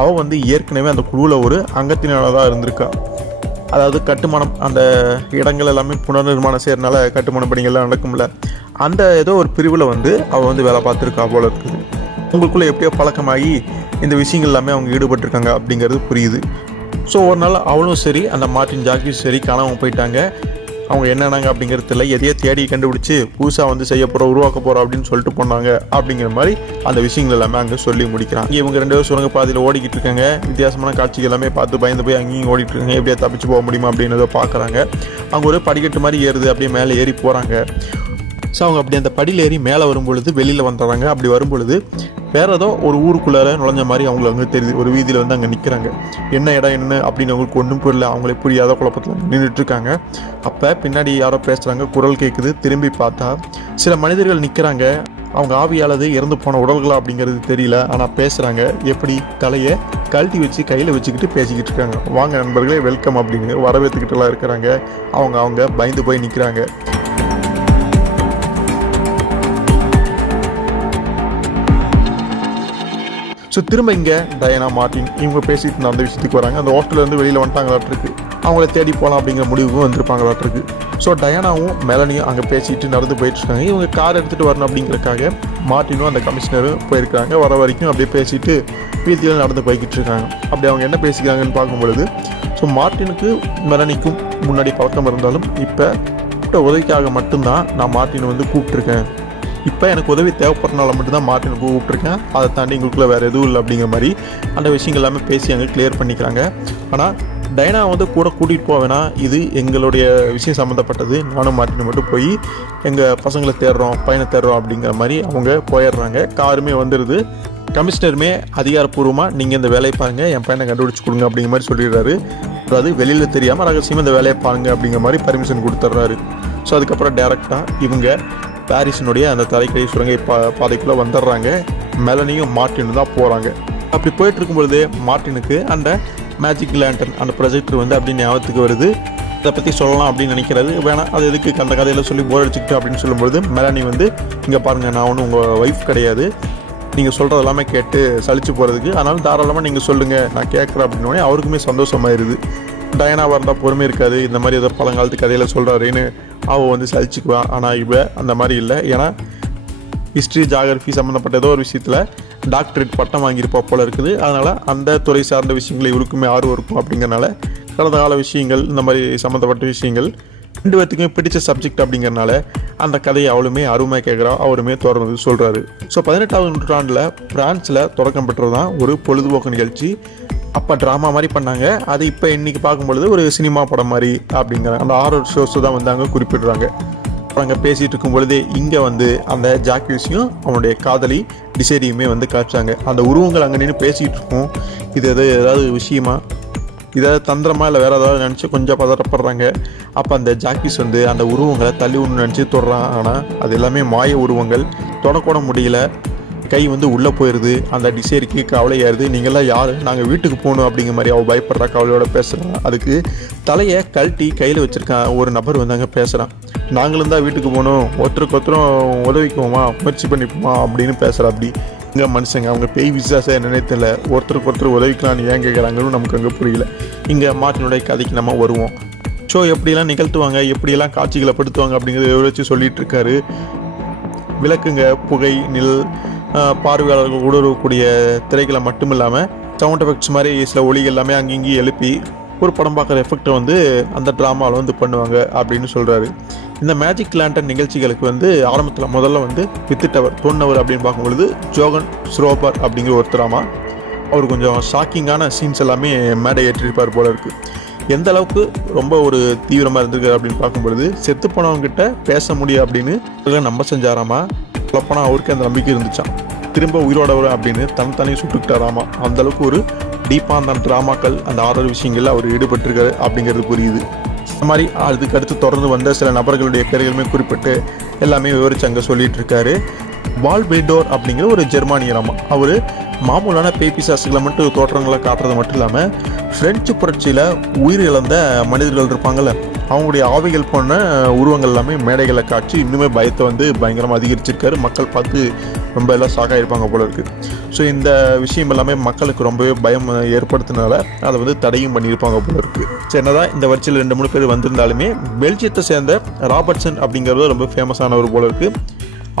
அவள் வந்து ஏற்கனவே அந்த குழுவில் ஒரு அங்கத்தினராக தான் இருந்திருக்கா. அதாவது கட்டுமானம், அந்த இடங்கள் எல்லாமே புனர் நிர்மாணம் செய்கிறதுனால கட்டுமான பணிகள்லாம் நடக்கும்ல, அந்த ஏதோ ஒரு பிரிவில் வந்து அவள் வந்து வேலை பார்த்துருக்கா போல இருக்குது. உங்களுக்குள்ளே எப்படியோ பழக்கமாகி இந்த விஷயங்கள் எல்லாமே அவங்க ஈடுபட்டிருக்காங்க அப்படிங்கிறது புரியுது. ஸோ ஒரு நாள் அவளும் சரி அந்த மார்ட்டின் ஜாக்விஸ் சரி காணாமல் போயிட்டாங்க. அவங்க என்னென்னாங்க அப்படிங்கிறது இல்லை, எதையோ தேடி கண்டுபிடிச்சி புதுசாக வந்து செய்ய போகிறோம், உருவாக்க போகிறோம் அப்படின்னு சொல்லிட்டு போனாங்க அப்படிங்கிற மாதிரி அந்த விஷயங்கள் எல்லாமே அங்கே சொல்லி முடிக்கிறாங்க. இவங்க 2 பேரும் சுரங்க பாதையில் ஓடிக்கிட்டு இருக்காங்க. வித்தியாசமான காட்சிகள் எல்லாமே பார்த்து பயந்து போய் அங்கேயும் ஓடிட்டு இருக்காங்க. எப்படியா தப்பிச்சு போக முடியுமா அப்படின்றத பார்க்குறாங்க. அவங்க ஒரு படிக்கட்டு மாதிரி ஏறுது, அப்படியே மேலே ஏறி போகிறாங்க. ஸோ அவங்க அப்படி அந்த படியில் ஏறி மேலே வரும்பொழுது வெளியில் வந்துடுறாங்க. அப்படி வரும்பொழுது வேறு ஏதோ ஒரு ஊருக்குள்ளார நுழைஞ்ச மாதிரி அவங்களுக்கு அங்கே தெரியுது. ஒரு வீதியில் வந்து அங்கே நிற்கிறாங்க. என்ன இடம் என்ன அப்படின்னு அவங்களுக்கு ஒன்றும் புரியல. அவங்களே புரியாத குழப்பத்தில் நின்றுட்டுருக்காங்க. அப்போ பின்னாடி யாரோ பேசுகிறாங்க, குரல் கேட்குது. திரும்பி பார்த்தா சில மனிதர்கள் நிற்கிறாங்க. அவங்க ஆவியானது இறந்து போன உடல்களா அப்படிங்கிறது தெரியல, ஆனால் பேசுகிறாங்க. எப்படி தலையை கழட்டி வச்சு கையில் வச்சுக்கிட்டு பேசிக்கிட்டு இருக்காங்க. வாங்க நண்பர்களே, வெல்கம் அப்படின்னு வரவேற்றுக்கிட்டுலாம் இருக்கிறாங்க. அவங்க பயந்து போய் நிற்கிறாங்க. ஸோ திரும்ப இங்கே டயனா, மார்ட்டின் இவங்க பேசிகிட்டு இருந்த அந்த விஷயத்துக்கு வராங்க. அந்த ஹாஸ்டல்லேருந்து வெளியில் வந்துட்டாங்களாட்டிருக்கு. அவங்கள தேடி போகலாம் அப்படிங்கிற முடிவுக்கும் வந்திருப்பாங்களாட்டிருக்கு. ஸோ டயனாவும் மெலனியும் அங்கே பேசிட்டு நடந்து போயிட்டுருக்காங்க. இவங்க கார் எடுத்துகிட்டு வரணும் அப்படிங்கிறதுக்காக மார்ட்டினும் அந்த கமிஷனரும் போயிருக்காங்க. வர வரைக்கும் அப்படியே பேசிட்டு வீதியில் நடந்து போய்கிட்டு இருக்காங்க. அப்படி அவங்க என்ன பேசிக்கிறாங்கன்னு பார்க்கும்பொழுது, ஸோ மார்ட்டினுக்கு மெலனிக்கும் முன்னாடி பழக்கம் இருந்தாலும் இப்போ உதவிக்காக மட்டும்தான் நான் மார்ட்டினை வந்து கூப்பிட்டுருக்கேன். இப்போ எனக்கு உதவி தேவைப்படுறனால மட்டும்தான் மார்ட்டினை கூப்பிட்டுருக்கேன். அதை தாண்டி எங்களுக்குள்ளே வேறு எதுவும் இல்லை அப்படிங்கிற மாதிரி அந்த விஷயங்கள் எல்லாமே பேசி அங்கே கிளியர் பண்ணிக்கிறாங்க. ஆனால் டயனா வந்து கூட கூட்டிகிட்டு போவேனா, இது எங்களுடைய விஷயம் சம்மந்தப்பட்டது, நானும் மார்ட்டினை மட்டும் போய் எங்கள் பசங்களை தேடுறோம், பையனை தேடுறோம் அப்படிங்கிற மாதிரி அவங்க போயிடுறாங்க. காருமே வந்துடுது. கமிஷனருமே அதிகாரப்பூர்வமாக நீங்கள் இந்த வேலையை பாருங்கள், என் பையனை கண்டுபிடிச்சி கொடுங்க அப்படிங்கிற மாதிரி சொல்லிடுறாரு. அதாவது வெளியில் தெரியாமல் ரகசியமாக இந்த வேலையை பாருங்கள் அப்படிங்கிற மாதிரி பர்மிஷன் கொடுத்துட்றாரு. ஸோ அதுக்கப்புறம் டேரெக்டாக இவங்க பாரிஸினுடைய அந்த தலைக்கடி சுரங்க பாதைக்குள்ளே வந்துடுறாங்க. மெலனியும் மார்ட்டினும் தான் போகிறாங்க. அப்படி போயிட்டு இருக்கும்பொழுதே மார்ட்டினுக்கு அந்த மேஜிக் லேண்டன், அந்த ப்ரொஜெக்டர் வந்து அப்படி ஞாபகத்துக்கு வருது. அதை பற்றி சொல்லலாம் அப்படின்னு நினைக்கிறது. வேணாம், அது எதுக்கு அந்த கதையில் சொல்லி போர் அடிச்சுக்கிட்டு அப்படின்னு சொல்லும்போது மெலானி வந்து, இங்கே பாருங்கள், நான் ஒன்றும் உங்கள் ஒய்ஃப் கிடையாது, நீங்கள் சொல்கிறது எல்லாமே கேட்டு சலிச்சு போகிறதுக்கு, அதனால் தாராளமாக நீங்கள் சொல்லுங்கள், நான் கேட்குறேன் அப்படின்னோடனே அவருக்குமே சந்தோஷமாயிருது. டயனாவாக இருந்தால் பொறுமை இருக்காது, இந்த மாதிரி ஏதோ பழங்காலத்து கதையில் சொல்கிறாருன்னு அவள் வந்து சலிச்சுக்குவான். ஆனால் இவ அந்த மாதிரி இல்லை. ஏன்னா ஹிஸ்ட்ரி ஜாகிரஃபி சம்மந்தப்பட்ட ஏதோ ஒரு விஷயத்தில் டாக்டரேட் பட்டம் வாங்கியிருப்பா போல இருக்குது. அதனால் அந்த துறை சார்ந்த விஷயங்கள் இவருக்குமே ஆர்வம் இருக்கும். அப்படிங்கிறனால கடந்த கால விஷயங்கள், இந்த மாதிரி சம்மந்தப்பட்ட விஷயங்கள் ரெண்டு பேர்த்துக்குமே பிடிச்ச சப்ஜெக்ட் அப்படிங்கிறனால அந்த கதையை அவளுமே அருமையாக கேட்குறா, அவருமே தொடர்ந்து சொல்கிறாரு. ஸோ 18ஆவது நூற்றாண்டில் பிரான்ஸில் தொடக்கம் பெற்றது தான் ஒரு பொழுதுபோக்கு நிகழ்ச்சி. அப்போ ட்ராமா மாதிரி பண்ணாங்க. அது இப்போ இன்றைக்கி பார்க்கும்பொழுது ஒரு சினிமா படம் மாதிரி அப்படிங்கிற அந்த ஹாரர் ஷோஸை தான் வந்து அங்கே குறிப்பிடுறாங்க. அங்கே பேசிகிட்டு இருக்கும் பொழுதே இங்கே வந்து அந்த ஜாக்யூஸையும் அவனுடைய காதலி டிசேரியுமே வந்து காய்ச்சாங்க. அந்த உருவங்கள் அங்கே நின்று பேசிகிட்டு இருக்கும். இது ஏதாவது விஷயமா, இதாவது தந்திரமா இல்லை வேறு ஏதாவது நினச்சி கொஞ்சம் பதறப்படுறாங்க. அப்போ அந்த ஜாக்கீஸ் வந்து அந்த உருவங்களை தள்ளி ஒன்று நினச்சி தொடுறான். ஆனால் அது எல்லாமே மாய உருவங்கள், தொடக்கூட முடியல. கை வந்து உள்ளே போயிடுது. அந்த டிசேரிக்கு கவலையாயிருது. நீங்கள்லாம் யார், நாங்கள் வீட்டுக்கு போகணும் அப்படிங்கிற மாதிரி அவள் பயப்படுறா, கவலையோட பேசுகிறான். அதுக்கு தலையை கழட்டி கையில் வச்சுருக்கான் ஒரு நபர் வந்து அங்கே பேசுகிறான். நாங்களும் தான் வீட்டுக்கு போகணும், ஒருத்தருக்கு ஒருத்தரும் உதவிக்குவோமா, முயற்சி பண்ணிப்போமா அப்படின்னு பேசுகிறா. அப்படி இங்கே மனுஷங்க அவங்க பேய் விசுவாசம் என்னன்னே தெரியல, ஒருத்தருக்கு ஒருத்தர் உதவிக்கலான்னு ஏன் கேட்குறாங்கன்னு நமக்கு அங்கே புரியல. இங்கே மார்ட்டினுடைய கதைக்கு நம்ம வருவோம். ஷோ எப்படியெல்லாம் நிகழ்த்துவாங்க, எப்படியெல்லாம் காட்சிகளை படுத்துவாங்க அப்படிங்கிறத விவரித்து சொல்லிகிட்டு இருக்காரு. விளக்குங்க, புகை, நில், பார்வையாளர்கள் ஊடுருவக்கூடிய திரைகளை மட்டும் இல்லாமல் சவுண்ட் எஃபெக்ட்ஸ் மாதிரி சில ஒளிகள் எல்லாமே அங்கேயும் எழுப்பி ஒரு படம் பார்க்குற எஃபெக்டை வந்து அந்த ட்ராமாவில் வந்து பண்ணுவாங்க அப்படின்னு சொல்கிறாரு. இந்த மேஜிக் லேண்டன் நிகழ்ச்சிகளுக்கு வந்து ஆரம்பத்தில் முதல்ல வந்து வித்துட்டவர் தோன்னவர் அப்படின்னு பார்க்கும்பொழுது ஜோகன் ஸ்ரோபர் அப்படிங்கிற ஒருத்தராமா. அவர் கொஞ்சம் ஷாக்கிங்கான சீன்ஸ் எல்லாமே மேடை ஏற்றிருப்பார் போல இருக்குது. எந்த அளவுக்கு ரொம்ப ஒரு தீவிரமாக இருந்திருக்காரு அப்படின்னு பார்க்கும்பொழுது செத்து போனவங்ககிட்ட பேச முடியும் அப்படின்னு நம்ப செஞ்சாராமா. சொல்லப்போனால் அவருக்கு அந்த நம்பிக்கை இருந்துச்சான், திரும்ப உயிரோட வரும் அப்படின்னு தனித்தனி சுட்டுக்கிட்டாராமா. அந்தளவுக்கு ஒரு டீப்பாக அந்த ட்ராமாக்கள், அந்த ஆர்டர் விஷயங்களில் அவர் ஈடுபட்டிருக்காரு அப்படிங்கிறது புரியுது. இந்த மாதிரி அதுக்கு அடுத்து தொடர்ந்து வந்த சில நபர்களுடைய பேர்களுமே குறிப்பிட்டு எல்லாமே விவரித்து அங்கே சொல்லிட்டு இருக்காரு. வால்பெல்டோர் அப்படிங்கிற ஒரு ஜெர்மானியராமா. அவர் மாமூலான பேபிசாசுகளை மட்டும் தோற்றங்களை காட்டுறது மட்டும் இல்லாமல் பிரெஞ்சு புரட்சியில் உயிர் இழந்த மனிதர்கள் இருப்பாங்கள்ல, அவங்களுடைய ஆவிகள் போன உருவங்கள் எல்லாமே மேடைகளை காட்சி இன்னுமே பயத்தை வந்து பயங்கரமாக அதிகரிச்சிருக்காரு. மக்கள் பார்த்து ரொம்ப எல்லாம் ஷாக்காக இருப்பாங்க போல இருக்குது. ஸோ இந்த விஷயம் எல்லாமே மக்களுக்கு ரொம்பவே பயம் ஏற்படுத்தினால அதை வந்து தடையும் பண்ணியிருப்பாங்க போல இருக்குது. சரி, என்னதான் இந்த வரிசையில் 2-3 பேர் வந்திருந்தாலுமே பெல்ஜியத்தை சேர்ந்த ராபர்ட்சன் அப்படிங்கிறது ரொம்ப ஃபேமஸானவர் போல இருக்குது.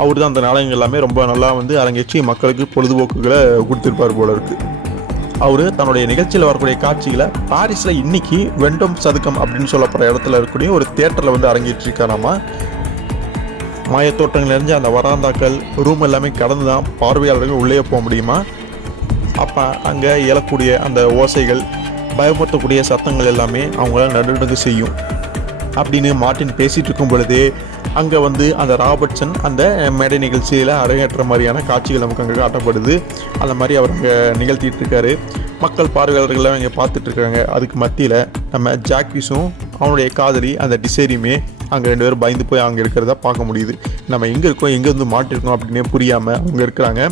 அவர் தான் அந்த நாடகங்கள் எல்லாமே ரொம்ப நல்லா வந்து அரங்கேற்றி மக்களுக்கு பொழுதுபோக்குகளை கொடுத்துருப்பார் போல இருக்குது. அவர் தன்னுடைய நிகழ்ச்சியில் வரக்கூடிய காட்சிகளை பாரிஸில் இன்னைக்கு வெண்டம் சதுக்கம் அப்படின்னு சொல்லப்படுற இடத்துல இருக்கக்கூடிய ஒரு தியேட்டரில் வந்து அரங்கேற்றிருக்காராமா. மாயத்தோட்டங்கள் நிறைஞ்ச அந்த வராந்தாக்கள், ரூம் எல்லாமே கடந்து தான் பார்வையாளர்கள் உள்ளே போக முடியுமா. அப்போ அங்கே எழக்கூடிய அந்த ஓசைகள், பயமுறுத்தக்கூடிய சத்தங்கள் எல்லாமே அவங்கள நடுநடுங்க செய்யும் அப்படின்னு மார்ட்டின் பேசிகிட்டு இருக்கும் பொழுதே அங்கே வந்து அந்த ராபர்ட்சன் அந்த மேடை நிகழ்ச்சியில் அரங்கேற்ற மாதிரியான காட்சிகள் நமக்கு அங்கே காட்டப்படுது. அந்த மாதிரி அவர் அங்கே நிகழ்த்திட்டு இருக்காரு. மக்கள் பார்வையாளர்கள்லாம் இங்கே பார்த்துட்ருக்காங்க. அதுக்கு மத்தியில் நம்ம ஜாக்கீஸும் அவனுடைய காதலி அந்த டிசேரியுமே அங்கே 2 பேரும் பயந்து போய் அங்கே இருக்கிறத பார்க்க முடியுது. நம்ம எங்கே இருக்கோம், எங்கே வந்து மாட்டிருக்கோம் அப்படின்னே புரியாமல் அவங்க இருக்கிறாங்க.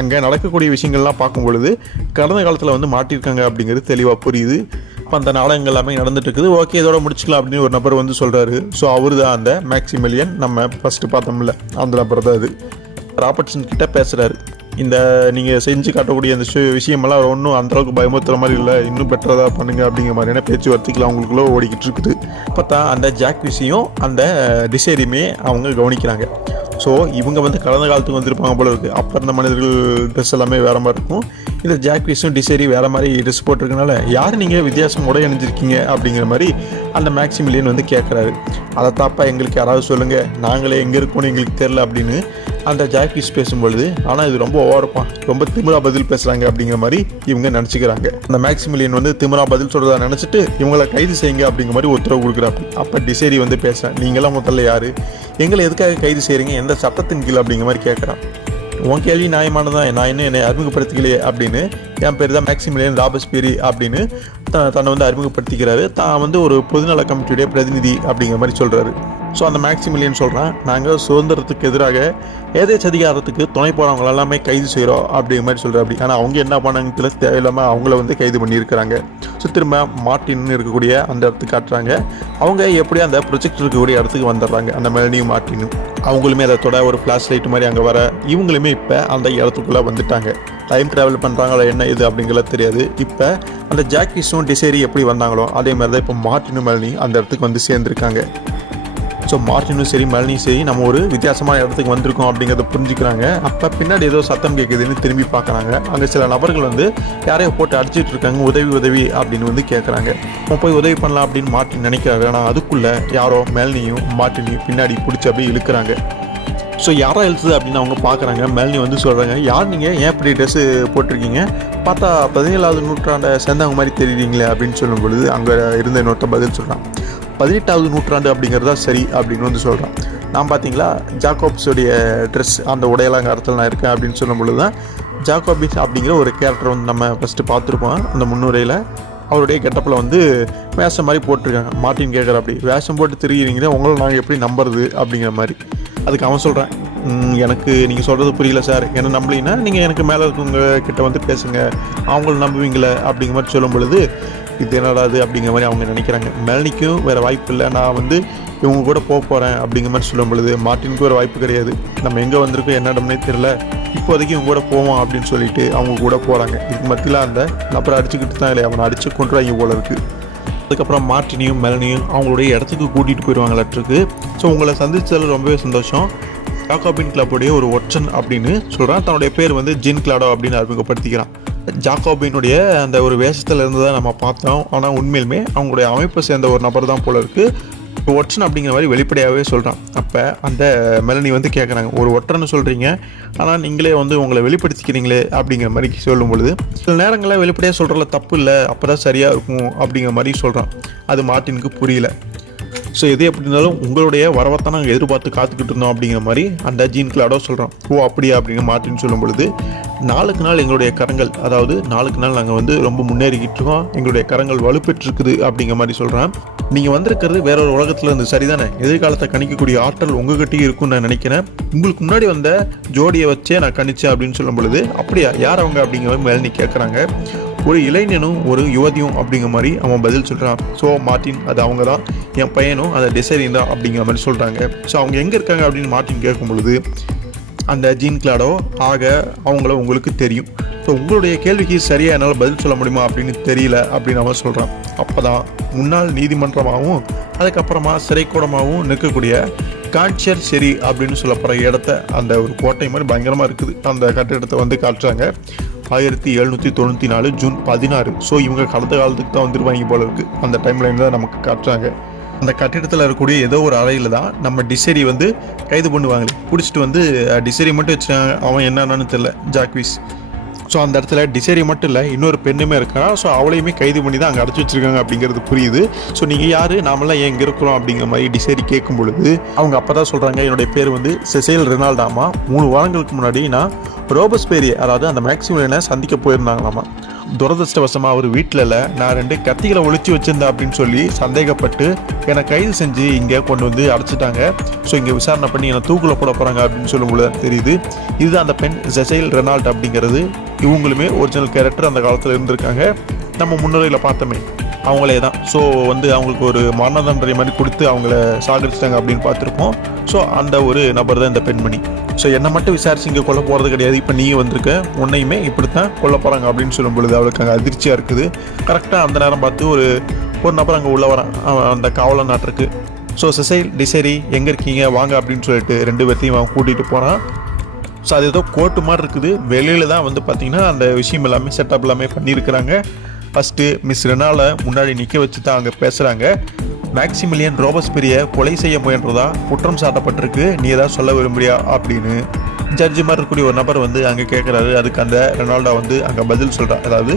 அங்கே நடக்கக்கூடிய விஷயங்கள்லாம் பார்க்கும் பொழுது கடந்த காலத்தில் வந்து மாட்டியிருக்காங்க அப்படிங்கிறது தெளிவாக புரியுது. இப்போ அந்த நாடகங்கள் எல்லாமே நடந்துட்டு இருக்குது. ஓகே, இதோட முடிச்சுக்கலாம் அப்படின்னு ஒரு நபர் வந்து சொல்கிறாரு. ஸோ அவர் தான் அந்த மேக்சிமிலியன், நம்ம ஃபஸ்ட்டு பார்த்தோம்ல அந்த நபர் தான். அது ராபர்ட்சன் கிட்ட பேசுகிறாரு. இந்த நீங்கள் செஞ்சு காட்டக்கூடிய அந்த விஷயமெல்லாம் ஒன்றும் அந்தளவுக்கு பயமுறுத்துற மாதிரி இல்லை, இன்னும் பெட்டராக பண்ணுங்க அப்படிங்கிற மாதிரியான பேச்சுவார்த்தைகள் அவங்களுக்குள்ள ஓடிக்கிட்டு இருக்குது. அப்போ தான் அந்த ஜாக்யூஸையும் அந்த டிசேரியுமே அவங்க கவனிக்கிறாங்க. ஸோ இவங்க வந்து கடந்த காலத்துக்கு வந்திருப்பாங்க போல இருக்குது. அப்போ இருந்த மனிதர்கள் ட்ரெஸ் எல்லாமே வேறு மாதிரி இருக்கும். இந்த ஜாக்யூஸும் டிசேரி வேறு மாதிரி ட்ரெஸ் போட்டிருக்கனால யார் நீங்கள் வித்தியாசம் உடை அணிஞ்சிருக்கீங்க அப்படிங்கிற மாதிரி அந்த மேக்சிமிலியன் வந்து கேட்குறாரு. அதை தாப்பா எங்களுக்கு யாராவது சொல்லுங்கள், நாங்களே எங்கே இருக்கோன்னு எங்களுக்கு தெரில அப்படின்னு அந்த ஜாக்கீஸ் பேசும்பொழுது, ஆனால் இது ரொம்ப ஓவரப்பான், ரொம்ப திமிரா பதில் பேசுகிறாங்க அப்படிங்கிற மாதிரி இவங்க நினச்சிக்கிறாங்க. அந்த மேக்சிமிலியன் வந்து திமிரா பதில் சொல்கிறதா நினச்சிட்டு இவங்களை கைது செய்யுங்க அப்படிங்கிற மாதிரி உத்தரவு கொடுக்குறாங்க. அப்போ டிசேரி வந்து பேசுகிறேன், நீங்களாம் முதல்ல யார், எங்களை எதுக்காக கைது செய்கிறீங்க, எந்த சட்டத்தின் கீழ் அப்படிங்கிற மாதிரி கேட்குறான். உன் கேள்வி நியாயமானதான், நான் இன்னும் என்னை அறிமுகப்படுத்திக்கலையே அப்படின்னு, என் பேர் தான் மேக்சிமிலியன் ராபஸ்பியரி அப்படின்னு தன்னை வந்து அறிமுகப்படுத்திக்கிறாரு. தான் வந்து ஒரு பொதுநல கமிட்டியுடைய பிரதிநிதி அப்படிங்கிற மாதிரி சொல்கிறாரு. ஸோ அந்த மேக்ஸிமிலியன் சொல்கிறான், நாங்கள் சுதந்திரத்துக்கு எதிராக ஏதேச்சதிகாரத்துக்கு துணை போகிறவங்க எல்லாமே கைது செய்கிறோம் அப்படிங்கிற மாதிரி சொல்கிறார். அப்படி ஆனால் அவங்க என்ன பண்ணாங்கன்னு தேவையில்லாமல் அவங்கள வந்து கைது பண்ணியிருக்கிறாங்க. ஸோ திரும்ப மார்ட்டின் இருக்கக்கூடிய அந்த இடத்துக்கு காட்டுறாங்க. அவங்க எப்படி அந்த ப்ரொஜெக்ட் இருக்கக்கூடிய இடத்துக்கு வந்துடுறாங்க. அந்த மெலனியும் மார்ட்டினும் அவங்களுமே அதை தொட ஒரு ஃப்ளாஷ் லைட் மாதிரி அங்கே வர இவங்களுமே இப்போ அந்த இடத்துக்குள்ளே வந்துட்டாங்க. டைம் ட்ராவல் பண்ணுறாங்களோ என்ன இது அப்படிங்கிறது தெரியாது. இப்போ அந்த ஜாக்விஸும் டிசேரி எப்படி வந்தாங்களோ அதே மாதிரி தான் இப்போ மார்ட்டினும் மெலனி அந்த இடத்துக்கு வந்து சேர்ந்துருக்காங்க. ஸோ மார்ட்டினும் சரி மெலனியும் சரி நம்ம ஒரு வித்தியாசமான இடத்துக்கு வந்திருக்கோம் அப்படிங்கிறத புரிஞ்சுக்கிறாங்க. அப்போ பின்னாடி ஏதோ சத்தம் கேட்குதுன்னு திரும்பி பார்க்குறாங்க. அங்கே சில நபர்கள் வந்து யாரையோ போட்டு அடிச்சிட்டு இருக்காங்க. உதவி அப்படின்னு வந்து கேட்குறாங்க. நம்ம போய் உதவி பண்ணலாம் அப்படின்னு மார்ட்டின் நினைக்கிறாரு. ஆனால் அதுக்குள்ளே யாரோ மெலனியும் மார்ட்டினையும் பின்னாடி பிடிச்சி அப்படியே இழுக்கிறாங்க. ஸோ யாரா எழுத்துது அப்படின்னு அவங்க பார்க்குறாங்க. மெலனி வந்து சொல்கிறாங்க, யார் நீங்கள், ஏன் இப்படி ட்ரெஸ்ஸு போட்டிருக்கீங்க, பார்த்தா 17வது நூற்றாண்டை சேர்ந்தவங்க மாதிரி தெரியுறீங்களே அப்படின்னு சொல்லும் பொழுது அங்கே இருந்த இன்னொருத்த பதில் சொல்கிறான், 18வது நூற்றாண்டு அப்படிங்கிறதா சரி அப்படின்னு வந்து சொல்கிறான். நான் பார்த்தீங்களா ஜாக்கோப்ஸுடைய ட்ரெஸ் அந்த உடையெல்லாம் அங்கே இடத்துல நான் இருக்கேன் அப்படின்னு சொல்லும் பொழுது தான் ஜாக்கோபிஸ் அப்படிங்கிற ஒரு கேரக்டர் வந்து நம்ம ஃபஸ்ட்டு பார்த்துருப்போம். அந்த முன்னுரையில் அவருடைய கெட்டப்பில் வந்து வேஷம் மாதிரி போட்டிருக்காங்க. மார்ட்டின் கேட்குற, அப்படி வேஷம் போட்டு திரிகிறீங்களே, உங்களை நாங்கள் எப்படி நம்புறது அப்படிங்கிற மாதிரி. அதுக்கு அவன் சொல்கிறேன், எனக்கு நீங்கள் சொல்கிறது புரியல சார், என்ன நம்பலின்னா நீங்கள் எனக்கு மேலே இருக்கவங்க கிட்ட வந்து பேசுங்க, அவங்கள நம்புவீங்களே அப்படிங்கிற மாதிரி சொல்லும் பொழுது இது என்னடாது அப்படிங்கிற மாதிரி அவங்க நினைக்கிறாங்க. மெலனிக்கும் வேறு வாய்ப்பு இல்லை, நான் வந்து இவங்க கூட போகிறேன் அப்படிங்கிற மாதிரி சொல்லும் பொழுது மார்ட்டினுக்கு ஒரு வாய்ப்பு கிடையாது. நம்ம எங்கே வந்திருக்கோம் என்ன இடம்னே தெரியல, இப்போதைக்கு இவங்க கூட போவோம் அப்படின்னு சொல்லிட்டு அவங்க கூட போகிறாங்க. இதுக்கு மத்தியில் அந்த நபரை அடிச்சுக்கிட்டு தான் இல்லையா, அவனை அடித்து கொண்டுறாங்க போல இருக்குது. அதுக்கப்புறம் மார்ட்டினையும் மெலனியும் அவங்களுடைய இடத்துக்கு கூட்டிகிட்டு போயிடுவாங்களாட்டிருக்கு. ஸோ உங்களை சந்தித்ததில் ரொம்பவே சந்தோஷம். ஜாக்கோபின் கிளப்புடைய ஒரு ஒற்றன் அப்படின்னு சொல்கிறான். தன்னுடைய பேர் வந்து ஜீன் கிளாடோ அப்படின்னு அறிமுகப்படுத்திக்கிறான். ஜாக்கோபினுடைய அந்த ஒரு வேஷத்தில் இருந்து தான் நம்ம பார்த்தோம். ஆனால் உண்மையிலுமே அவங்களுடைய அமைப்பை சேர்ந்த ஒரு நபர் தான் போல இருக்குது. ஒற்றன் அப்படிங்கிற மாதிரி வெளிப்படையாகவே சொல்கிறான். அப்போ அந்த மெலனி வந்து கேட்குறாங்க, ஒரு ஒற்றன்னு சொல்கிறீங்க, ஆனால் நீங்களே வந்து உங்களை வெளிப்படுத்திக்கிறீங்களே அப்படிங்கிற மாதிரி சொல்லும் பொழுது சில நேரங்களில் வெளிப்படையாக சொல்கிறதுல தப்பு இல்லை, அப்போ தான் சரியாக இருக்கும் அப்படிங்கிற மாதிரி சொல்கிறான். அது மார்ட்டினுக்கு புரியல. ஸோ எது எப்படி இருந்தாலும் உங்களுடைய வரவத்தை நாங்கள் எதிர்பார்த்து காத்துக்கிட்டு இருந்தோம் அப்படிங்கிற மாதிரி அந்த ஜீன் கிளாடோ சொல்கிறோம். ஓ அப்படியா அப்படின்னு மார்ட்டின் சொல்லும் பொழுது, நாளுக்கு நாள் எங்களுடைய கரங்கள், அதாவது நாளுக்கு நாள் நாங்கள் வந்து ரொம்ப முன்னேறிக்கிட்டு இருக்கோம், எங்களுடைய கரங்கள் வலுப்பெற்றிருக்குது அப்படிங்கிற மாதிரி சொல்கிறேன். நீங்கள் வந்திருக்கிறது வேற ஒரு உலகத்தில் இருந்து சரிதானே, எதிர்காலத்தை கணிக்கக்கூடிய ஆற்றல் உங்ககிட்டயும் இருக்குன்னு நான் நினைக்கிறேன். உங்களுக்கு முன்னாடி வந்த ஜோடியை வச்சே நான் கணிச்சேன் அப்படின்னு சொல்லும் பொழுது, அப்படியா, யார் அவங்க அப்படிங்கிற மாதிரி மெலனி கேட்குறாங்க. ஒரு இளைஞனும் ஒரு யுவதியும் அப்படிங்கிற மாதிரி அவன் பதில் சொல்கிறான். ஸோ மார்ட்டின், அது அவங்க தான், என் பையனும் அதை டிசைரிங் தான் அப்படிங்கிற மாதிரி சொல்கிறாங்க. ஸோ அவங்க எங்கே இருக்காங்க அப்படின்னு மார்ட்டின் கேட்கும் பொழுது அந்த ஜீன் கிளாடோ, ஆக அவங்கள உங்களுக்கு தெரியும், ஸோ உங்களுடைய கேள்விக்கு சரியாக என்னால் பதில் சொல்ல முடியுமா அப்படின்னு தெரியல அப்படின்னு அவன் சொல்கிறான். அப்போ தான் முன்னாள் நீதிமன்றமாகவும் அதுக்கப்புறமா சிறைக்கூடமாகவும் நிற்கக்கூடிய காட்சியர் சரி அப்படின்னு சொல்லப்படுற இடத்த, அந்த ஒரு கோட்டை மாதிரி பயங்கரமாக இருக்குது, அந்த கட்டிடத்தை வந்து காட்டுறாங்க. 1794 ஜூன் 16. ஸோ இவங்க கடந்த காலத்துக்கு தான் வந்துருவாங்க போல இருக்குது. அந்த டைம்லைன் தான் நமக்கு காட்டுறாங்க. அந்த கட்டிடத்தில் இருக்கக்கூடிய ஏதோ ஒரு அறையில் தான் நம்ம டிசேரி வந்து கைது பண்ணுவாங்களே, பிடிச்சிட்டு வந்து டிசேரி மட்டும் வச்சாங்க, அவன் என்னன்னு தெரியல, ஜாக்விஸ். ஸோ அந்த இடத்துல டிசேரி மட்டும் இல்லை, இன்னொரு பெண்ணுமே இருக்கா. ஸோ அவளையுமே கைது பண்ணி தான் அங்கே அடைச்சி வச்சிருக்காங்க அப்படிங்கிறது புரியுது. ஸோ நீங்கள் யார், நாமெல்லாம் ஏன் இங்கே இருக்கிறோம் அப்படிங்கிற மாதிரி டிசேரி கேட்கும் பொழுது அவங்க அப்போ தான் சொல்கிறாங்க, என்னுடைய பேர் வந்து செசைல் ரெனால்டாமா, 3 வாரங்களுக்கு முன்னாடி நான் ரோபஸ்பேரிய, அதாவது அந்த மேக்ஸிமிலியனை சந்திக்க போயிருந்தாங்களாமா. துரதிருஷ்டவசமாக அவர் வீட்டில் இல்லை, நான் 2 கத்திகளை ஒழிச்சு வச்சிருந்தேன் அப்படின்னு சொல்லி சந்தேகப்பட்டு என்னை கைது செஞ்சு இங்கே கொண்டு வந்து அடைச்சிட்டாங்க. ஸோ இங்கே விசாரணை பண்ணி என்னை தூக்கில் போட போகிறாங்க அப்படின்னு சொல்லும்போது தெரியுது இதுதான் அந்த பெண் செசைல் ரெனால்ட் அப்படிங்கிறது. இவங்களுமே ஒரிஜினல் கேரக்டர் அந்த காலத்தில் இருந்திருக்காங்க, நம்ம முன்னுரையில் பார்த்தோமே அவங்களே தான். ஸோ வந்து அவங்களுக்கு ஒரு மரண தண்டனை மாதிரி கொடுத்து அவங்கள சாகரிச்சிட்டாங்க அப்படின்னு பார்த்துருப்போம். ஸோ அந்த ஒரு நபர் தான் இந்த பெண்மணி. ஸோ என்னை மட்டும் விசாரிச்சு இங்கே கொல்ல போகிறது கிடையாது, இப்போ நீங்கள் வந்திருக்க உன்னையுமே இப்படி தான் கொல்ல போகிறாங்க அப்படின்னு சொல்லும் பொழுது அவளுக்கு அங்கே அதிர்ச்சியாக இருக்குது. கரெக்டாக அந்த நேரம் பார்த்து ஒரு நபர் அங்கே உள்ள வரான், அந்த காவலன் நாட்டிருக்கு. ஸோ செசைல், டிசேரி எங்கே இருக்கீங்க வாங்க அப்படின்னு சொல்லிட்டு 2 பேர்த்தையும் அவன் கூட்டிகிட்டு போகிறான். ஸோ அது ஏதோ கோர்ட்டு மாதிரி இருக்குது, வெளியில் தான் வந்து பார்த்திங்கன்னா அந்த விஷயம் எல்லாமே செட்டப் எல்லாமே பண்ணியிருக்கிறாங்க. ஃபஸ்ட்டு மிஸ் ரெனாலை முன்னாடி நிற்க வச்சு தான் அங்கே பேசுகிறாங்க. மேக்ஸிமிலியன் ரோபஸ்பேரிய கொலை செய்ய முயன்றதா குற்றம் சாட்டப்பட்டிருக்கு, நீ ஏதாவது சொல்ல விரும்புறியா அப்படின்னு ஜட்ஜி மாதிரி இருக்கக்கூடிய ஒரு நபர் வந்து அங்கே கேட்குறாரு. அதுக்கு அந்த ரெனால்டா வந்து அங்கே பதில் சொல்கிறா, அதாவது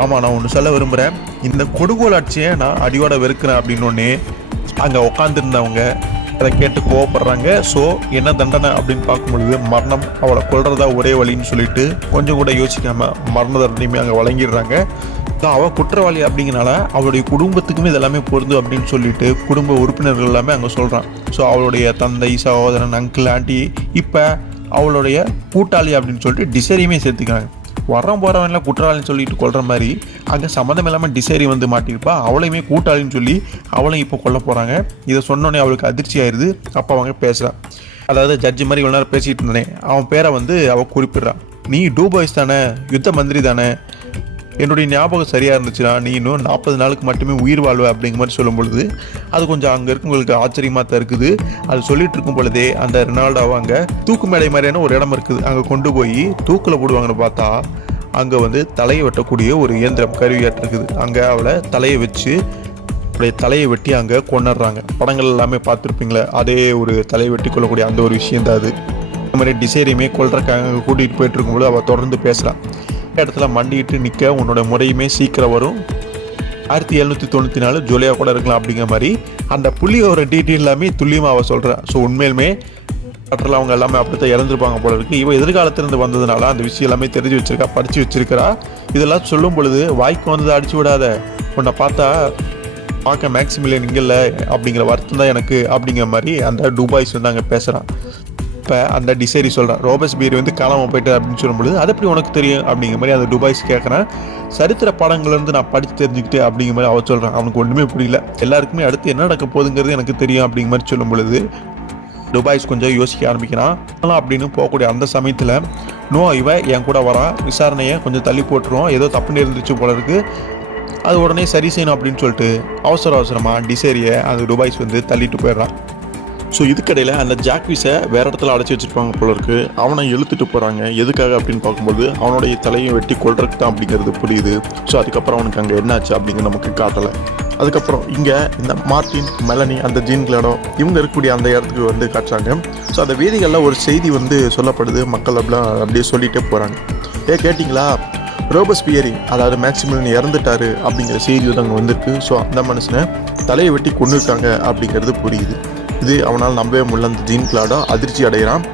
ஆமாம் நான் ஒன்று சொல்ல விரும்புகிறேன், இந்த கொடுங்கோல் ஆட்சியை நான் அடியோட வெறுக்கிறேன் அப்படின்னு அங்கே உட்காந்துருந்தவங்க அதை கேட்டு கோவப்படுறாங்க. ஸோ என்ன தண்டனை அப்படின்னு பார்க்கும்பொழுது மரணம், அவளை கொல்றதா ஒரே வழின்னு சொல்லிட்டு கொஞ்சம் கூட யோசிக்காமல் மரண தண்டனையுமே அங்கே வழங்கிடுறாங்க. அவள் குற்றவாளி அப்படிங்கிறனால அவளுடைய குடும்பத்துக்குமே இதெல்லாமே பொருந்தும் அப்படின்னு சொல்லிட்டு குடும்ப உறுப்பினர்கள் எல்லாமே அங்கே சொல்கிறான். ஸோ அவளுடைய தந்தை, சகோதரன், அங்கிள், ஆண்டி, இப்போ அவளுடைய கூட்டாளி அப்படின்னு சொல்லிட்டு டிசைரியுமே சேர்த்துக்கிறாங்க. போகிறவன்லாம் குற்றவாளின்னு சொல்லிட்டு கொள்கிற மாதிரி அங்கே சம்மந்தம் இல்லாமல் டிசைரி வந்து மாட்டியிருப்பா. அவளையுமே கூட்டாளின்னு சொல்லி அவளையும் இப்போ கொல்ல போகிறாங்க. இதை சொன்னோடனே அவளுக்கு அதிர்ச்சி ஆயிடுது. அப்போ அவங்க பேசுகிறான். அதாவது ஜட்ஜி மாதிரி இவ்வளோ நேரம் பேசிகிட்டு இருந்தேன், அவன் பேரை வந்து அவள் குறிப்பிட்றான். நீ டூபாய்ஸ் தானே, யுத்த மந்திரி தானே, என்னுடைய ஞாபகம் சரியாக இருந்துச்சுன்னா நீ இன்னும் 40 நாளுக்கு மட்டுமே உயிர் வாழ்வ அப்படிங்கிற மாதிரி சொல்லும் பொழுது அது கொஞ்சம் அங்கே இருக்கவங்களுக்கு ஆச்சரியமாக தான் இருக்குது. அது சொல்லிட்டு இருக்கும் பொழுதே அந்த ரெனால்டோவை அங்கே தூக்கு மேடை மாதிரியான ஒரு இடம் இருக்குது, அங்கே கொண்டு போய் தூக்கில் போடுவாங்கன்னு பார்த்தா அங்கே வந்து தலையை வெட்டக்கூடிய ஒரு இயந்திரம் கருவியாட்டு இருக்குது. அங்கே அவளை தலையை வச்சு அப்படியே தலையை வெட்டி அங்கே கொண்டுடுறாங்க. படங்கள் எல்லாமே பார்த்துருப்பீங்களே, அதே ஒரு தலையை வெட்டி கொள்ளக்கூடிய அந்த ஒரு விஷயம் தான் அது. இந்த மாதிரி டிசைரையுமே கொள்றக்காக அங்கே கூட்டிகிட்டு போயிட்டு இருக்கும்போது அவள் தொடர்ந்து பேசுகிறான். இடத்துல மண்டிட்டு நிற்க உன்னோட முறையுமே சீக்கிரம் வரும், 1794 ஜூலையாக கூட இருக்கலாம் அப்படிங்கிற மாதிரி அந்த புள்ளியோட டீட்டெயில் எல்லாமே துல்லியமாக அவள் சொல்கிறான். ஸோ உண்மையிலுமே கட்டரில் அவங்க எல்லாமே அப்படித்தான் இறந்துருப்பாங்க போல இருக்குது. இவன் எதிர்காலத்திலிருந்து வந்ததுனால அந்த விஷயம் எல்லாமே தெரிஞ்சு வச்சிருக்கா, படித்து வச்சிருக்கிறா. இதெல்லாம் சொல்லும் பொழுது வாய்க்கு வந்ததை அடிச்சு விடாத, உன்னை பார்த்தா பார்க்க மேக்ஸிமிலியன் இங்கே இல்லை அப்படிங்கிற வருத்தம் தான் எனக்கு அப்படிங்கிற மாதிரி அந்த டூபாய்ஸ் வந்து அங்கே பேசுகிறான். இப்போ அந்த டிசைரி சொல்கிறான், ரோபஸ்பியர் வந்து காணாமல் போயிட்டு அப்படின்னு சொல்லும்பொழுது அது எப்படி உனக்கு தெரியும் அப்படிங்கிற மாதிரி அந்த துபாய்ஸ் கேட்குறேன். சரித்திர படங்கள்லேருந்து நான் படித்து தெரிஞ்சுக்கிட்டு அப்படிங்கிற மாதிரி அவள் சொல்கிறான். அவனுக்கு ஒன்றுமே புரியல. எல்லாருக்குமே அடுத்து என்ன நடக்க போகுதுங்கிறது எனக்கு தெரியும் அப்படிங்கிற மாதிரி சொல்லும் பொழுது துபாய்ஸ் கொஞ்சம் யோசிக்க ஆரம்பிக்கிறான். அப்படின்னு போகக்கூடிய அந்த சமயத்தில் இவன் என் கூட வரா, விசாரணையை கொஞ்சம் தள்ளி போட்டுருவோம், ஏதோ தப்பு இருந்துச்சு போல இருக்குது, அது உடனே சரி செய்யணும் அப்படின்னு சொல்லிட்டு அவசரமாக டிசைரியை அந்த துபாய்ஸ் வந்து தள்ளிட்டு போயிடுறான். ஸோ இதுக்கடையில் அந்த ஜாக்விஸை வேறு இடத்துல அடைச்சி வச்சுருப்பாங்க போல இருக்குது. அவனை இழுத்துட்டு போகிறாங்க. எதுக்காக அப்படின்னு பார்க்கும்போது அவனுடைய தலையும் வெட்டி கொள்றதுக்கு தான் அப்படிங்கிறது புரியுது. ஸோ அதுக்கப்புறம் அவனுக்கு அங்கே என்னாச்சு அப்படிங்கிறது நமக்கு காட்டலை. அதுக்கப்புறம் இங்கே இந்த மார்ட்டின், மெலனி, அந்த ஜீன் கிளாடோ இவங்க இருக்கக்கூடிய அந்த இடத்துக்கு வந்து காட்டுறாங்க. ஸோ அந்த வீதிகளில் ஒரு செய்தி வந்து சொல்லப்படுது. மக்கள் அப்படியே சொல்லிகிட்டே போகிறாங்க. கேட்டிங்களா, ரோபஸ்பியரி அதாவது மேக்ஸிமிலியன் இறந்துட்டாரு அப்படிங்கிற செய்தி வந்து அங்கே வந்திருக்கு. ஸோ அந்த மனுஷனை தலையை வெட்டி கொண்டு இருக்காங்க அப்படிங்கிறது புரியுது. இது அவனால் நம்பவே முடியல. அந்த ஜீன் கிளாடோ அதிர்ச்சி அடைகிறான்.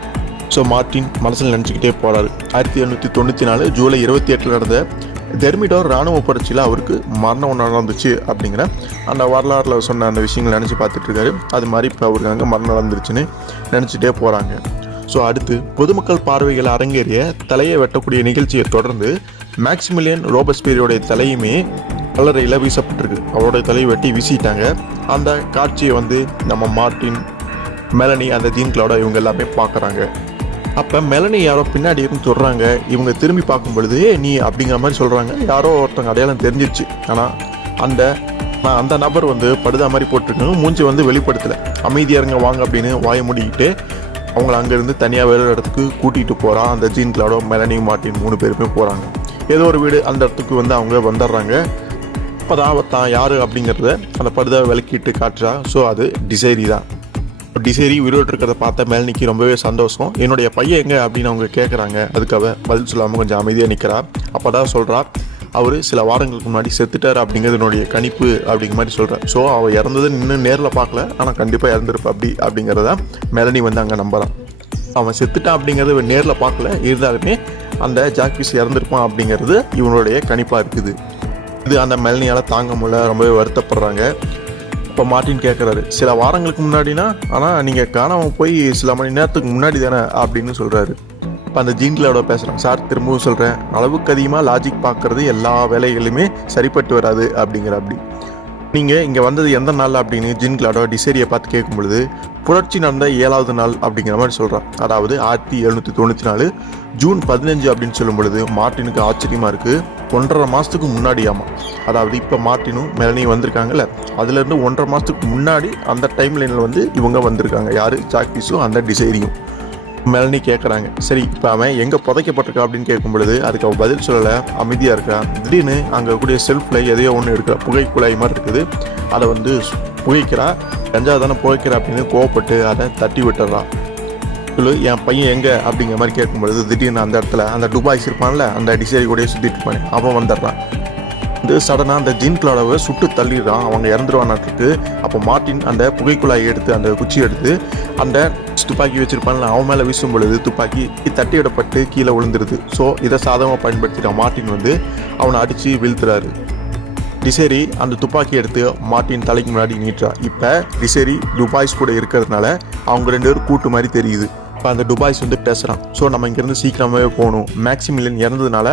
ஸோ மார்ட்டின் மனசில் நினச்சிக்கிட்டே போகிறாரு. 1794 ஜூலை 28 நடந்த தெர்மிடோர் இராணுவ புரட்சியில் அவருக்கு மரணம் நடந்துச்சு அப்படிங்கிற அந்த வரலாறில் சொன்ன அந்த விஷயங்கள் நினச்சி பார்த்துட்ருக்காரு. அது மாதிரி இப்போ அவருக்கு அங்கே மரணம் நடந்துருச்சுன்னு நினச்சிட்டே போகிறாங்க. ஸோ அடுத்து பொதுமக்கள் பார்வைகள் அரங்கேறிய தலையை வெட்டக்கூடிய நிகழ்ச்சியை தொடர்ந்து மேக்ஸிமிலியன் ரோபஸ்பியரியோடைய தலையுமே கல்லறையில் வீசப்பட்டிருக்கு. அவருடைய தலையை வெட்டி வீசிட்டாங்க. அந்த காட்சியை வந்து நம்ம மார்ட்டின், மெலனி, அந்த ஜீன் கிளாடோ இவங்க எல்லாமே பார்க்குறாங்க. அப்போ மெலனி யாரோ பின்னாடி இருந்து சொல்கிறாங்க. இவங்க திரும்பி பார்க்கும் பொழுது நீ அப்படிங்கிற மாதிரி சொல்கிறாங்க. யாரோ ஒருத்தங்க அடையாளம் தெரிஞ்சிருச்சு. ஆனால் அந்த நபர் வந்து படுதா மாதிரி போட்டுருக்காங்க. மூஞ்சி வந்து வெளிப்படுத்தலை. அமைதியாக இருங்க வாங்க அப்படின்னு வாயை மூடிக்கிட்டு அவங்கள அங்கேருந்து தனியாக வேறு இடத்துக்கு கூட்டிகிட்டு போகிறான். அந்த ஜீன் கிளாடோ, மெலனி, மார்ட்டின் 3 பேருமே போகிறாங்க. ஏதோ ஒரு வீடு அந்த இடத்துக்கு வந்து அவங்க வந்துடுறாங்க. அப்போ தான் யார் அப்படிங்கிறத அந்த படுதாவை விளக்கிட்டு காட்டுறா. ஸோ அது டிசைரி தான். டிசைரி உயிரோடு இருக்கிறத பார்த்த மெலனிக்கு ரொம்பவே சந்தோஷம். என்னுடைய பையன் எங்கே அப்படின்னு அவங்க கேட்குறாங்க. அதுக்காக பதில் சொல்லாமல் கொஞ்சம் அமைதியாக நிற்கிறா. அப்போ தான் சொல்கிறா, அவர் சில வாரங்களுக்கு முன்னாடி செத்துட்டார் அப்படிங்கிறது என்னுடைய கணிப்பு அப்படிங்கிற மாதிரி சொல்கிறார். ஸோ அவள் இறந்தது இன்னும் நேரில் பார்க்கல, ஆனால் கண்டிப்பாக இறந்துருப்பா அப்படிங்கிறத மெலனி வந்து அங்கே நம்புகிறான். அவன் செத்துட்டான் அப்படிங்கிறது நேரில் பார்க்கல, இருந்தாலுமே அந்த ஜாக்விஸ் இறந்துருப்பான் அப்படிங்கிறது இவனுடைய கணிப்பாக இருக்குது. இது அந்த மெலனியால் தாங்க முடியல, ரொம்பவே வருத்தப்படுறாங்க. இப்போ மார்ட்டின் கேட்குறாரு, சில வாரங்களுக்கு முன்னாடினா, ஆனால் நீங்கள் காணாமல் போய் சில மணி நேரத்துக்கு முன்னாடி தானே அப்படின்னு சொல்கிறாரு. இப்போ அந்த ஜீன் கிளாடோ பேசுகிறாங்க. சார், திரும்பவும் சொல்கிறேன், அளவுக்கு அதிகமாக லாஜிக் பார்க்குறது எல்லா வேலைகளுமே சரிப்பட்டு வராது அப்படிங்கிற. அப்படி நீங்கள் இங்கே வந்தது எந்த நாள் அப்படின்னு ஜீன் கிளாடோ டிசைரியை பார்த்து கேட்கும் பொழுது புரட்சி நடந்த 7வது நாள் அப்படிங்கிற மாதிரி சொல்கிறான். அதாவது 1794 ஜூன் 15 அப்படின்னு சொல்லும் பொழுது மார்ட்டினுக்கு ஆச்சரியமாக இருக்குது. 1.5 மாதத்துக்கு முன்னாடியாமா. அதாவது இப்போ மார்ட்டினும் மெலனியும் வந்திருக்காங்கல்ல, அதுலேருந்து 1.5 மாதத்துக்கு முன்னாடி அந்த டைம் லைனில் வந்து இவங்க வந்திருக்காங்க. யார்? ஜாக்விஸும் அந்த டிசைரியும். மெலனி கேட்குறாங்க, சரி இப்போ அவன் எங்கே புதைக்கப்பட்டிருக்கா அப்படின்னு கேட்கும் பொழுது அதுக்கு அவள் பதில் சொல்லலை, அமைதியாக இருக்கா. திடீர்னு அங்கே கூடிய செல்ஃபில் எதையோ ஒன்று எடுக்கிறா, புகை குழாய் மாதிரி இருக்குது. அதை வந்து புகைக்கிறா. கஞ்சாவை தானே புகைக்கிறா அப்படின்னு கோவப்பட்டு அதை தட்டி விட்டுறா. சொல்லு, என் பையன் எங்கே அப்படிங்கிற மாதிரி கேட்கும் பொழுது திடீர்னு அந்த இடத்துல அந்த துபாய்ஸ் இருப்பான்ல, அந்த டிசைரி கூட சுற்றிட்டு இருப்பானே, அவன் வந்துடுறான். வந்து சடனாக அந்த ஜீன் கிளாடோவை சுட்டு தள்ளிடுறான். அவங்க இறந்துருவானாட்டுருக்கு. அப்போ மார்ட்டின் அந்த புகைக்குழாயை எடுத்து, அந்த குச்சி எடுத்து அந்த துப்பாக்கி வச்சிருப்பான்ல அவன் மேலே வீசும் பொழுது துப்பாக்கி தட்டிவிடப்பட்டு கீழே விழுந்துருது. ஸோ இதை சாதகமாக பயன்படுத்திட்டான் மார்ட்டின் வந்து அவனை அடித்து வீழ்த்துறாரு. டிசேரி அந்த துப்பாக்கி எடுத்து மார்ட்டின் தலைக்கு முன்னாடி நீட்டுறா. இப்போ டிசேரி டுபாய்ஸ் கூட இருக்கிறதுனால அவங்க 2 பேரும் கூட்டு மாதிரி தெரியுது. இப்போ அந்த டுபாய்ஸ் வந்து பேசுகிறான். ஸோ நம்ம இங்கேருந்து சீக்கிரமாகவே போகணும். மேக்ஸிமிலியன் இறந்ததுனால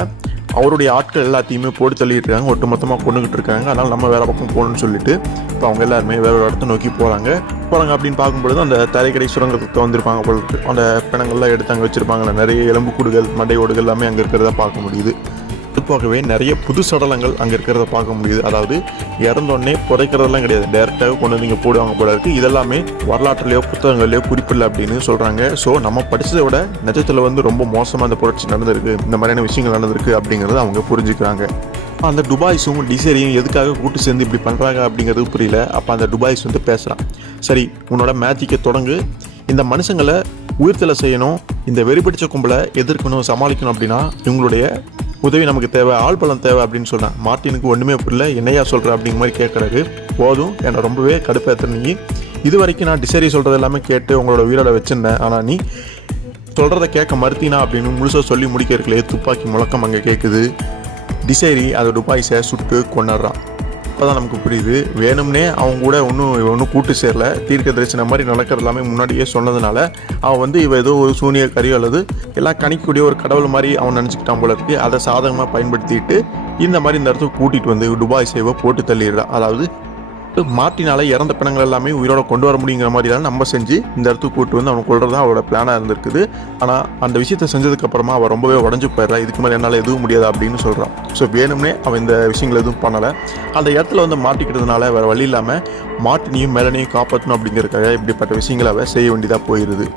அவருடைய ஆட்கள் எல்லாத்தையுமே போட்டு தள்ளிட்டு இருக்காங்க, ஒட்டு மொத்தமாக கொண்டுகிட்டு இருக்காங்க. அதனால் நம்ம வேறு பக்கம் போகணும்னு சொல்லிட்டு இப்போ அவங்க எல்லாருமே வேற ஒரு இடத்த நோக்கி போகிறாங்க அப்படின்னு பார்க்கும்பொழுது அந்த தரைக்கடை சுரங்கத்துக்கு வந்திருப்பாங்க போல இருக்கு. அந்த பிணங்கள்லாம் எடுத்து அங்கே வச்சுருப்பாங்களே, நிறைய எலும்புக்கூடுகள் மண்டையோடுகள் எல்லாமே அங்கே இருக்கிறத பார்க்க முடியுது. அதுபோகவே நிறைய புது சடலங்கள் அங்கே இருக்கிறத பார்க்க முடியுது. அதாவது இறந்தோடனே புதைக்கிறதெல்லாம் கிடையாது, டைரெக்டாக கொண்டு வந்து இங்கே போடுவாங்க போல இருக்குது. இதெல்லாமே வரலாற்றுலையோ புத்தகங்கள்லையோ குறிப்பில்லை அப்படின்னு சொல்கிறாங்க. ஸோ நம்ம படித்ததை விட நிஜத்தில் வந்து ரொம்ப மோசமாக அந்த புரட்சி நடந்திருக்கு, இந்த மாதிரியான விஷயங்கள் நடந்திருக்கு அப்படிங்கிறத அவங்க புரிஞ்சுக்கிறாங்க. அந்த டுபாய்ஸும் டிசேரியும் எதுக்காக கூட்டு சேர்ந்து இப்படி பண்ணுறாங்க அப்படிங்கிறது புரியல. அப்போ அந்த டுபாய்ஸ் வந்து பேசுகிறான். சரி, உன்னோட மேஜிக்கை தொடங்கு, இந்த மனுஷங்களை உயிர்த்தலை செய்யணும், இந்த வெறிபிடிச்ச கும்பலை எதிர்க்கணும், சமாளிக்கணும் அப்படின்னா இவங்களுடைய உதவி நமக்கு தேவை, ஆள் பலம் தேவை அப்படின்னு சொல்கிறான். மார்ட்டினுக்கு ஒன்றுமே புரியல, என்னையா சொல்கிற அப்படிங்கிற மாதிரி கேட்குறாரு. போதும், என்னை ரொம்பவே கடுப்பேற்ற நீ. இது வரைக்கும் நான் டிசேரி சொல்கிறது எல்லாமே கேட்டு உங்களோட உயிரோட வச்சுருந்தேன், ஆனால் நீ சொல்கிறத கேட்க மறுத்தினா அப்படின்னு முழுசாக சொல்லி முடிக்க இருக்கலையே. துப்பாக்கி முழக்கம் அங்கே கேட்குது. டிசேரி அதை டுபாய்ஸை சுட்டு கொண்டாடுறான். அப்போ தான் நமக்கு புரியுது, வேணும்னே அவங்க கூட ஒன்றும் கூட்டு சேரல. தீர்க்க தரிசனம் மாதிரி நடக்கிறது எல்லாமே முன்னாடியே சொன்னதுனால அவன் வந்து இவ ஏதோ ஒரு சூனியக்காரியோ அல்லது எல்லாம் கணிக்கக்கூடிய ஒரு கடவுள் மாதிரி அவன் நினச்சிக்கிட்டான் போல இருக்கு. அதை சாதகமாக பயன்படுத்திட்டு இந்த மாதிரி இந்த இடத்துக்கு கூட்டிகிட்டு வந்து டுபாய் சேவை போட்டு தள்ளிடுறான். அதாவது மார்ட்டினால இறந்த பிணங்கள் எல்லாமே உயிரோட கொண்டு வர முடியுங்கிற மாதிரி தான் நம்ம செஞ்சு இந்த இடத்துக்கு கூட்டு வந்து அவன் கொள்றது தான் அவரோட பிளானாக இருந்திருக்குது. ஆனால் அந்த விஷயத்தை செஞ்சதுக்கப்புறமா அவன் ரொம்பவே உடஞ்சு போயிடுறான். இதுக்கு மேலே என்னால் எதுவும் முடியாது அப்படின்னு சொல்கிறான். ஸோ வேணும்னே அவன் இந்த விஷயங்கள் எதுவும் பண்ணலை. அந்த இடத்துல வந்து மாட்டிக்கிட்டதுனால வேறு வழி இல்லாமல் மார்ட்டினையும் மெலனையும் காப்பாற்றணும் அப்படிங்கிறதுக்காக இப்படிப்பட்ட விஷயங்களை அவன் செய்ய வேண்டியதாக போயிடுது.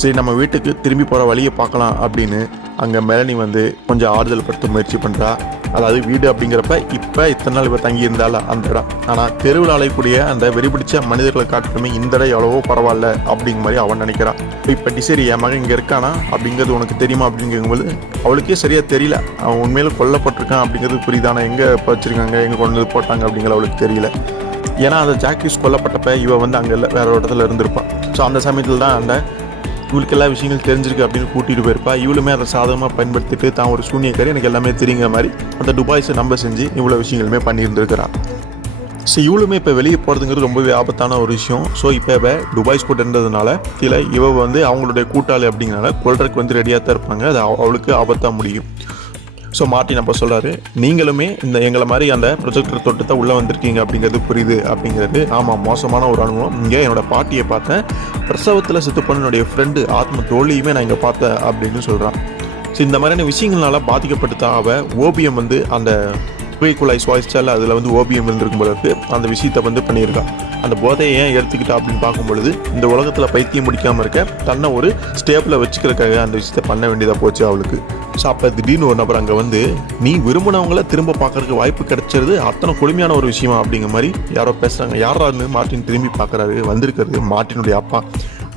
சரி, நம்ம வீட்டுக்கு திரும்பி போகிற வழியை பார்க்கலாம் அப்படின்னு அங்கே மெலனி வந்து கொஞ்சம் ஆறுதல் படுத்த முயற்சி பண்ணுறா. அதாவது வீடு அப்படிங்கிறப்ப இப்போ இத்தனை நாள் இவ தங்கி இருந்தாலும் அந்த இடம், ஆனால் தெருவில் அலையக்கூடிய அந்த வெறிபிடிச்ச மனிதர்களை காட்டுமே இந்த இடம் எவ்வளவோ பரவாயில்ல அப்படிங்கிற மாதிரி அவன் நினைக்கிறான். இப்போ டிசேரி என் மகன் இங்கே இருக்கானா அப்படிங்கிறது உனக்கு தெரியுமா அப்படிங்கும்போது அவளுக்கே சரியாக தெரியல. அவன் உண்மையில கொல்லப்பட்டிருக்கான் அப்படிங்கிறது புரியுதானா, எங்கே வச்சிருக்காங்க, எங்கே கொண்டு வந்து போட்டாங்க அப்படிங்கிற அவளுக்கு தெரியல. ஏன்னா அந்த ஜாக்கீஸ் கொல்லப்பட்டப்ப இவ வந்து அங்கே இல்லை, வேற ஒரு இடத்துல இருந்திருப்பான். ஸோ அந்த சமயத்தில் தான் அந்த இவளுக்கு எல்லா விஷயங்களும் தெரிஞ்சிருக்கு அப்படின்னு கூட்டிகிட்டு போயிருப்பா. இவளுமே அதை சாதகமாக பயன்படுத்திட்டு தான் ஒரு சூனியக்காரி, எனக்கு எல்லாமே தெரியுங்கிற மாதிரி அந்த டுபாய்ஸை நம்ப செஞ்சு இவ்வளோ விஷயங்களுமே பண்ணியிருந்துருக்கிறான். ஸோ இவளுமே இப்போ வெளியே போகிறதுங்கிறது ரொம்பவே ஆபத்தான ஒரு விஷயம். ஸோ இப்போ டுபாய்ஸ் கூட இருந்ததுனால கீழே இவ வந்து அவங்களுடைய கூட்டாளி அப்படிங்கிறனால கொல்றதுக்கு வந்து ரெடியாக தான் இருப்பாங்க. அது அவளுக்கு ஆபத்தாக முடியும். ஸோ மார்ட்டின் அப்போ சொல்கிறாரு, நீங்களுமே இந்த எங்களை மாதிரி அந்த ப்ரொஜெக்டர் தொட்டு உள்ளே வந்திருக்கீங்க அப்படிங்கிறது புரியுது அப்படிங்கிறது. ஆமாம், மோசமான ஒரு அனுபவம். இங்கே என்னோடய பாட்டியை பார்த்தேன், பிரசவத்தில் செத்து பண்ண என்னுடைய ஃப்ரெண்டு ஆத்ம தோழியுமே நான் இங்கே பார்த்தேன் அப்படின்னு சொல்கிறான். ஸோ இந்த மாதிரியான விஷயங்கள்னால பாதிக்கப்பட்டு அவள் ஓபியம் வந்து அந்த புகைக்குழாய் சுவாசிச்சால் அதில் வந்து ஓபியம் இருந்திருக்கும் பொழுது அந்த விஷயத்தை வந்து பண்ணியிருக்கான். அந்த போதையை ஏன் எடுத்துக்கிட்டா அப்படின்னு பார்க்கும்பொழுது இந்த உலகத்தில் பைத்தியம் முடிக்காமல் இருக்க தன்னை ஒரு ஸ்டேப்பில் வச்சுக்கிறதுக்காக அந்த விஷயத்தை பண்ண வேண்டியதாக போச்சு அவளுக்கு. ஸோ அப்போ திடீர்னு ஒரு நபர் அங்கே வந்து நீ விரும்பினவங்கள திரும்ப பார்க்கறதுக்கு வாய்ப்பு கிடைச்சிருது, அத்தனை கொடுமையான ஒரு விஷயமா அப்படிங்கிற மாதிரி யாரோ பேசுகிறாங்க. யாரான்னு மார்ட்டின் திரும்பி பார்க்குறாரு. வந்திருக்கிறது மார்ட்டினுடைய அப்பா.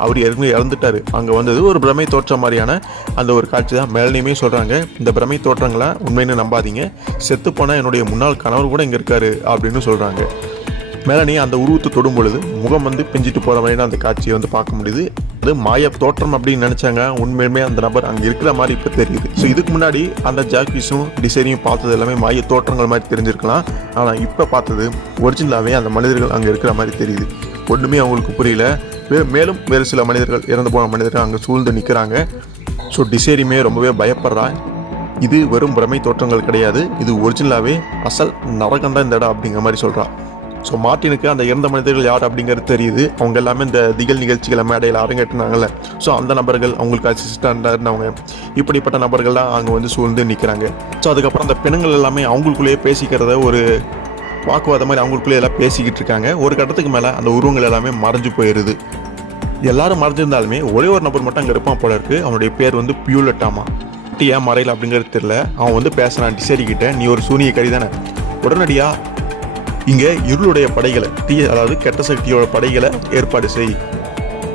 அவர் ஏற்கனவே இறந்துட்டார். அங்கே வந்தது ஒரு பிரமை தோற்றம் மாதிரியான அந்த ஒரு காட்சி தான். மேலனையுமே சொல்கிறாங்க, இந்த பிரமை தோற்றங்களை உண்மைன்னு நம்பாதீங்க, செத்து போனால் என்னுடைய முன்னாள் கணவர் கூட இங்கே இருக்காரு அப்படின்னு சொல்கிறாங்க. மேலனி அந்த உருவத்தை தொடும் பொழுது முகம் வந்து பிஞ்சிட்டு போகிற மாதிரியான அந்த காட்சியை வந்து பார்க்க முடியுது. அது மாய தோற்றம் அப்படின்னு நினச்சாங்க, உண்மையுமே அந்த நபர் அங்கே இருக்கிற மாதிரி இப்போ தெரியுது. ஸோ இதுக்கு முன்னாடி அந்த ஜாக்கீஸும் டிசைனையும் பார்த்தது எல்லாமே மாய தோற்றங்கள் மாதிரி தெரிஞ்சிருக்கலாம். ஆனால் இப்போ பார்த்தது ஒரிஜினலாகவே அந்த மனிதர்கள் அங்கே இருக்கிற மாதிரி தெரியுது. ஒன்றுமே அவங்களுக்கு புரியல. மேலும் வேறு சில மனிதர்கள், இறந்து போன மனிதர்கள் அங்கே சூழ்ந்து நிற்கிறாங்க. ஸோ டிசேரியுமே ரொம்பவே பயப்படுறான். இது வெறும் பிரமை தோற்றங்கள் கிடையாது, இது ஒரிஜினலாகவே அசல் நரகம் தான் இந்த இடம் அப்படிங்கிற மாதிரி சொல்கிறான். ஸோ மார்ட்டினுக்கு அந்த இறந்த மனிதர்கள் யார் அப்படிங்கிறது தெரியுது. அவங்க எல்லாமே இந்த திகழ் நிகழ்ச்சிகளை மேடையில் அரங்கேற்றினாங்கல்ல, ஸோ அந்த நபர்கள், அவங்களுக்கு அசிஸ்டண்டாக இருந்தவங்க, இப்படிப்பட்ட நபர்கள்லாம் அங்கே வந்து சூழ்ந்து நிற்கிறாங்க. ஸோ அதுக்கப்புறம் அந்த பெண்கள் எல்லாமே அவங்களுக்குள்ளேயே பேசிக்கிறத ஒரு வாக்குவாதம் மாதிரி அவங்களுக்குள்ளே எல்லாம் பேசிக்கிட்டு இருக்காங்க. ஒரு கட்டத்துக்கு மேலே அந்த உருவங்கள் எல்லாமே மறைஞ்சு போயிடுது. எல்லாரும் மறைஞ்சிருந்தாலுமே ஒரே ஒரு நபர் மட்டும் அங்கே இருப்பான் போல இருக்கு. அவனுடைய பேர் வந்து பியூலட்டாமா. ஏன் மறையல அப்படிங்கிறது தெரியல. அவன் வந்து பேசுகிறான் டிசேரிக்கிட்ட, நீ ஒரு சூனியக்காரி தானே, உடனடியாக இங்கே இருளுடைய படைகளை, அதாவது கெட்ட சக்தியோட படைகளை ஏற்பாடு செய்,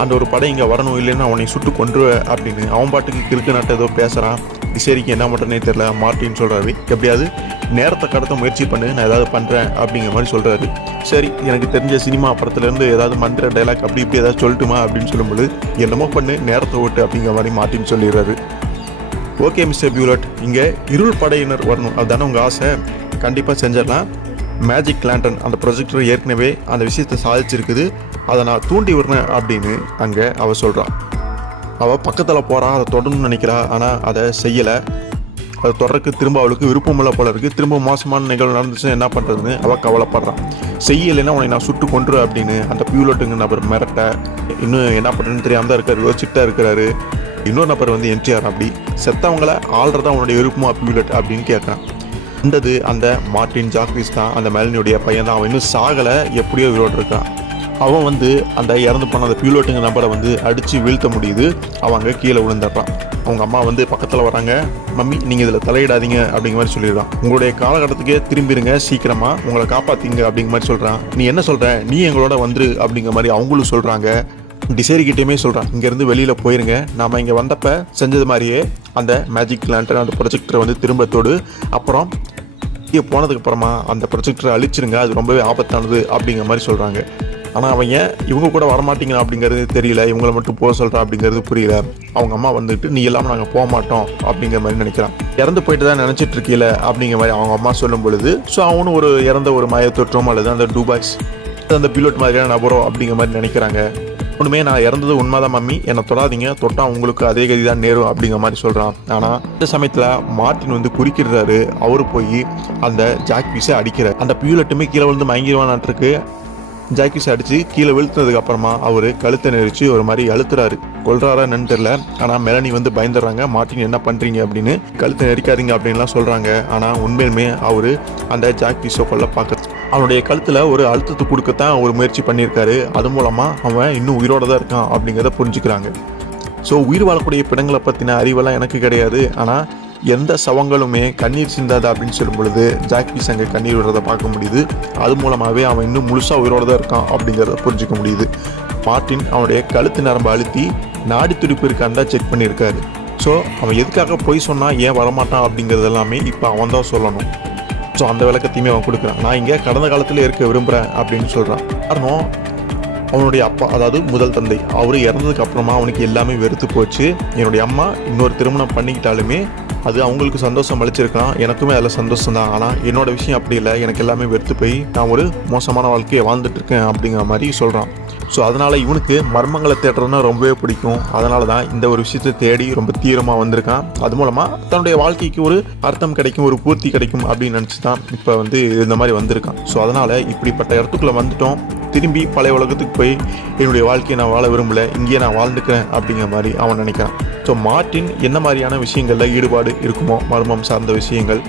அந்த ஒரு படை இங்கே வரணும், இல்லைன்னா அவனை சுட்டு கொன்றுவேன் அப்படின்னு அவன் பாட்டுக்கு கிறுக்கு நாட்டை ஏதோ பேசுகிறான். டிசேரிக்கு என்ன பண்ணுறனே தெரியல. மார்ட்டின் சொல்கிறாரு, எப்படியாவது நேரத்தை கடத்த முயற்சி பண்ணு, நான் ஏதாவது பண்ணுறேன் அப்படிங்கிற மாதிரி சொல்கிறாரு. சரி, எனக்கு தெரிஞ்ச சினிமா படத்துலேருந்து ஏதாவது மந்திர டைலாக் அப்படி இப்படி ஏதாவது சொல்லட்டுமா அப்படின்னு சொல்லும்போது, என்னமோ பண்ணு, நேரத்தை ஓட்டு அப்படிங்கிற மாதிரி மார்ட்டின் சொல்லிடுறாரு. ஓகே மிஸ்டர் பியூலட், இங்கே இருள் படையினர் வரணும், அதுதானே உங்கள் ஆசை, கண்டிப்பாக செஞ்சிடலாம். மேஜிக் லேண்டன் அந்த ப்ரொஜெக்டர் ஏற்கனவே அந்த விஷயத்தை சாதிச்சிருக்குது, அதை நான் தூண்டி விடுறேன் அப்படின்னு அங்கே அவள் சொல்கிறான். அவள் பக்கத்தில் போகிறா, அதை தொடணும்னு நினைக்கிறா, ஆனால் அதை செய்யலை. அதை தொடர்றதுக்கு திரும்ப அவளுக்கு விருப்பமில்லை போல இருக்குது. திரும்ப மோசமான நிகழ்வு நடந்துச்சுன்னா என்ன பண்ணுறதுன்னு அவள் கவலைப்படுறான். செய்யலைன்னா உன்னை நான் சுட்டு கொன்று அப்படின்னு அந்த பியூலட்டுங்க நபர் மிரட்ட, இன்னும் என்ன பண்ணுறதுன்னு தெரியாமல் தான் இருக்காரு, யோசிச்சுட்டு இருக்கிறாரு. இன்னொரு நபர் வந்து என்டிஆர் அப்படி செத்தவங்களை ஆள்றதா உன்னுடைய விருப்பமா பியூலட் அப்படின்னு கேட்குறான். இருந்தது அந்த மார்ட்டின் ஜாக்விஸ் தான், அந்த மெலனியுடைய பையன் தான். அவன் இன்னும் சாகலை, எப்படியோ உயிரோடு இருக்கான். அவன் வந்து அந்த இறந்து போன அந்த பியூலட்டுங்க நபரை வந்து அடித்து வீழ்த்த முடியுது. அவன் அங்கே கீழே விழுந்துடுறான். அவங்க அம்மா வந்து பக்கத்தில் வராங்க. மம்மி நீங்கள் இதில் தலையிடாதீங்க அப்படிங்கிற மாதிரி சொல்லிடுறான். உங்களுடைய காலகட்டத்துக்கே திரும்பிடுங்க, சீக்கிரமாக உங்களை காப்பாற்றிங்க அப்படிங்கிற மாதிரி சொல்கிறான். நீ என்ன சொல்கிற, நீ எங்களோட வந்துரு அப்படிங்கிற மாதிரி அவங்களும் சொல்கிறாங்க. டிசைரிக்கிட்டேயுமே சொல்கிறான், இங்கேருந்து வெளியில் போயிருங்க, நாம் இங்கே வந்தப்போ செஞ்சது மாதிரியே அந்த மேஜிக் லேண்டர் அந்த ப்ரொஜெக்டரை வந்து திரும்ப தொடு, அப்புறம் இங்கே போனதுக்கப்புறமா அந்த ப்ரொஜெக்டரை அழிச்சிருங்க, அது ரொம்பவே ஆபத்தானது அப்படிங்கிற மாதிரி சொல்கிறாங்க. ஆனால் அவன் ஏன் இவங்க கூட வரமாட்டீங்களா அப்படிங்கிறது தெரியல, இவங்களை மட்டும் போக சொல்கிறான் அப்படிங்கிறது புரியல. அவங்க அம்மா வந்துட்டு நீ இல்லாமல் நாங்கள் போக மாட்டோம் அப்படிங்கிற மாதிரி நினைக்கிறான். இறந்து போயிட்டு தான் நினச்சிட்டு இருக்கீல அப்படிங்கிற மாதிரி அவங்க அம்மா சொல்லும் பொழுது, ஸோ அவனும் ஒரு இறந்த ஒரு மயத்தொற்றமோ அல்லது அந்த டூபாய்ஸ் அந்த பிலோட் மாதிரியான நபரோ அப்படிங்கிற மாதிரி நினைக்கிறாங்க. ஒன்றுமே நான் இறந்தது உண்மைதான் மம்மி, என்னை தொடாதீங்க, தொட்டா உங்களுக்கு அதே கதி தான் நேரும் அப்படிங்கிற மாதிரி சொல்கிறான். ஆனால் இந்த சமயத்தில் மார்ட்டின் வந்து குறிக்கிறாரு. அவரு போய் அந்த ஜாக்விஸை அடிக்கிறார். அந்த பியூலட்டுமே கீழே விழுந்து மயங்கிடுவான்ட்டுருக்கு. ஜாக்விஸ் அடித்து கீழே வீழ்த்தினதுக்கு அப்புறமா அவர் கழுத்தை நெரிச்சு ஒரு மாதிரி அழுத்துறாரு. கொல்றாரா என்னன்னு தெரியல. ஆனால் மெலனி வந்து பயந்துடுறாங்க. மார்ட்டின் என்ன பண்ணுறீங்க அப்படின்னு, கழுத்தை நெரிக்காதீங்க அப்படின்லாம் சொல்கிறாங்க. ஆனால் உண்மையிலுமே அவர் அந்த ஜாக்விஸை கொல்ல பார்க்குறது, அவனுடைய கழுத்தில் ஒரு அழுத்தத்தை கொடுக்கத்தான் ஒரு முயற்சி பண்ணியிருக்காரு. அது மூலமாக அவன் இன்னும் உயிரோட தான் இருக்கான் அப்படிங்கிறத புரிஞ்சுக்கிறாங்க. ஸோ உயிர் வாழக்கூடிய பிணங்களை பற்றின அறிவெல்லாம் எனக்கு கிடையாது. ஆனால் எந்த சவங்களுமே கண்ணீர் சிந்தாது அப்படின்னு சொல்லும் பொழுது ஜாக்விஸ் அங்கே கண்ணீர் விடுறதை பார்க்க முடியுது. அது மூலமாகவே அவன் இன்னும் முழுசாக உயிரோடு தான் இருக்கான் அப்படிங்கிறத புரிஞ்சிக்க முடியுது. மார்ட்டின் அவனுடைய கழுத்து நரம்பு அழுத்தி நாடி துடிப்பு இருக்கான்னு தான் செக் பண்ணியிருக்காரு. ஸோ அவன் எதுக்காக போய் சொன்னால் ஏன் வரமாட்டான் அப்படிங்கிறது எல்லாமே இப்போ அவன் தான் சொல்லணும். ஸோ அந்த விளக்கத்தையுமே அவன் கொடுக்குறான். நான் இங்கே கடந்த காலத்தில் இருக்க விரும்புகிறேன் அப்படின்னு சொல்கிறான். காரணம் அவனுடைய அப்பா, அதாவது முதல் தந்தை, அவர் இறந்ததுக்கு அப்புறமா அவனுக்கு எல்லாமே வெறுத்து போச்சு. என்னுடைய அம்மா இன்னொரு திருமணம் பண்ணிக்கிட்டாலுமே அது அவங்களுக்கு சந்தோஷம் அளிச்சிருக்கலாம், எனக்குமே அதில் சந்தோஷம் தான். ஆனால் என்னோட விஷயம் அப்படி இல்லை, எனக்கு எல்லாமே வெறுத்து போய் நான் ஒரு மோசமான வாழ்க்கையை வாழ்ந்துட்டு இருக்கேன் அப்படிங்கிற மாதிரி சொல்கிறான். ஸோ அதனால் இவனுக்கு மர்மங்களை தேடுறதுனா ரொம்பவே பிடிக்கும். அதனால தான் இந்த ஒரு விஷயத்தை தேடி ரொம்ப தீவிரமாக வந்திருக்கான். அது மூலமாக தன்னுடைய வாழ்க்கைக்கு ஒரு அர்த்தம் கிடைக்கும், ஒரு பூர்த்தி கிடைக்கும் அப்படின்னு நினச்சி தான் இப்போ வந்து இந்த மாதிரி வந்திருக்கான். ஸோ அதனால் இப்படிப்பட்ட இடத்துக்குள்ளே வந்துட்டோம், திரும்பி பழைய உலகத்துக்கு போய் என்னுடைய வாழ்க்கையை நான் வாழ விரும்பலை, இங்கேயே நான் வாழ்ந்துக்கிறேன் அப்படிங்கிற மாதிரி அவன் நினைக்கிறான். ஸோ மார்ட்டின் என்ன மாதிரியான விஷயங்களில் ஈடுபாடு இருக்குமோ, மர்மம் சார்ந்த விஷயங்கள்,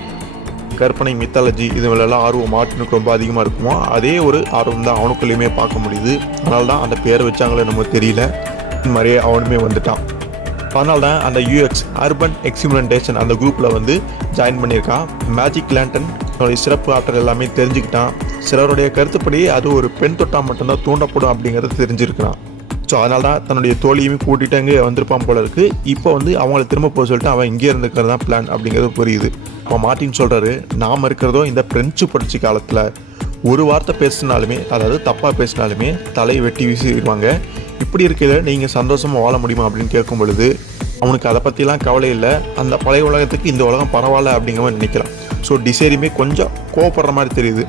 கற்பனை, மித்தாலஜி, இதுவெல்லாம் ஆர்வம் மார்ட்டினுக்கு ரொம்ப அதிகமாக இருக்குமோ, அதே ஒரு ஆர்வம் தான் அவனுக்குள்ளேயுமே பார்க்க முடியுது. அதனால தான் அந்த பேரை வச்சாங்களே நமக்கு தெரியல, இந்த மாதிரியே அவனுமே வந்துட்டான். அதனால தான் அந்த யூஎக்ஸ் அர்பன் எக்ஸ்பிரிமெண்டேஷன் அந்த குரூப்பில் வந்து ஜாயின் பண்ணியிருக்கான். மேஜிக் லேண்டன் சிறப்பு ஆற்றல் எல்லாமே தெரிஞ்சுக்கிட்டான். சிலருடைய கருத்துப்படி அது ஒரு பெண் தொட்டால் மட்டும்தான் தூண்டப்படும் அப்படிங்கிறத தெரிஞ்சிருக்கிறான். ஸோ அதனால தான் தன்னுடைய தோழியுமே கூட்டிகிட்டு அங்கே வந்திருப்பான் போல இருக்குது. இப்போ வந்து அவங்கள திரும்ப போக சொல்லிட்டு அவன் இங்கே இருந்துக்கிறது தான் பிளான் அப்படிங்கிறது புரியுது. இப்போ மார்ட்டின் சொல்கிறாரு, நாம் இருக்கிறதோ இந்த பிரெஞ்சு புரட்சி காலத்தில், ஒரு வார்த்தை பேசினாலுமே, அதாவது தப்பாக பேசினாலுமே தலையை வெட்டி வீசிடுவாங்க. இப்படி இருக்கையில் நீங்கள் சந்தோஷமாக வாழ முடியுமா அப்படின்னு கேட்கும் பொழுது அவனுக்கு அதை பற்றிலாம் கவலை இல்லை. அந்த பழைய உலகத்துக்கு இந்த உலகம் பரவாயில்ல அப்படிங்கிற மாதிரி நினைக்கிறான். ஸோ டிசைரியுமே கொஞ்சம் கோவப்படுற மாதிரி தெரியுது.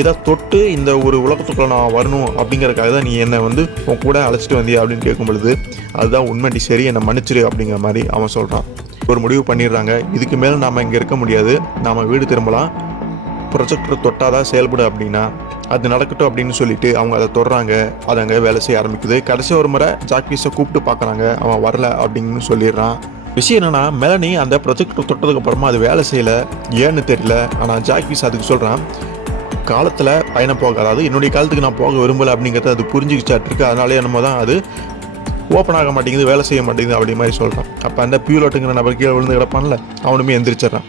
இதை தொட்டு இந்த ஒரு உலகத்துக்குள்ள நான் வரணும் அப்படிங்கிறதுக்காக தான் நீ என்னை வந்து உன் கூட அழைச்சிட்டு வந்தியா அப்படின்னு கேட்கும் பொழுது, அதுதான் உண்மை டிசைரி, என்னை மன்னிச்சிரு அப்படிங்கிற மாதிரி அவன் சொல்கிறான். ஒரு முடிவு பண்ணிடுறாங்க, இதுக்கு மேலே நாம் இங்கே இருக்க முடியாது, நாம் வீடு திரும்பலாம், ப்ரொஜெக்டர் தொட்டாதான் செயல்படும் அப்படின்னா அது நடக்கட்டும் அப்படின்னு சொல்லிட்டு அவங்க அதை தொடுறாங்க. அது அங்கே வேலை செய்ய ஆரம்பிக்குது. கடைசி ஒரு முறை ஜாக்விஸை கூப்பிட்டு பார்க்குறாங்க, அவன் வரல அப்படின்னு சொல்லிடுறான். விஷயம் என்னென்னா, மெலனி அந்த ப்ரொஜெக்டர் தொட்டதுக்கப்புறமா அது வேலை செய்யலை, ஏன்னு தெரியல. ஆனால் ஜாக்விஸ் அதுக்கு சொல்கிறான், காலத்தில் பயணம் போக, அதாவது என்னுடைய காலத்துக்கு நான் போக விரும்பலை அப்படிங்கிறத அது புரிஞ்சுக்கிச்சாட்டிருக்கு. அதனாலே நம்ம தான் அது ஓப்பன் ஆக மாட்டேங்குது, வேலை செய்ய மாட்டேங்குது அப்படி மாதிரி சொல்கிறான். அப்போ அந்த பியூலோட்டுங்கிற நபர் கீழே விழுந்து கிடப்பான்ல, அவனுமே எந்திரிச்சிட்றான்.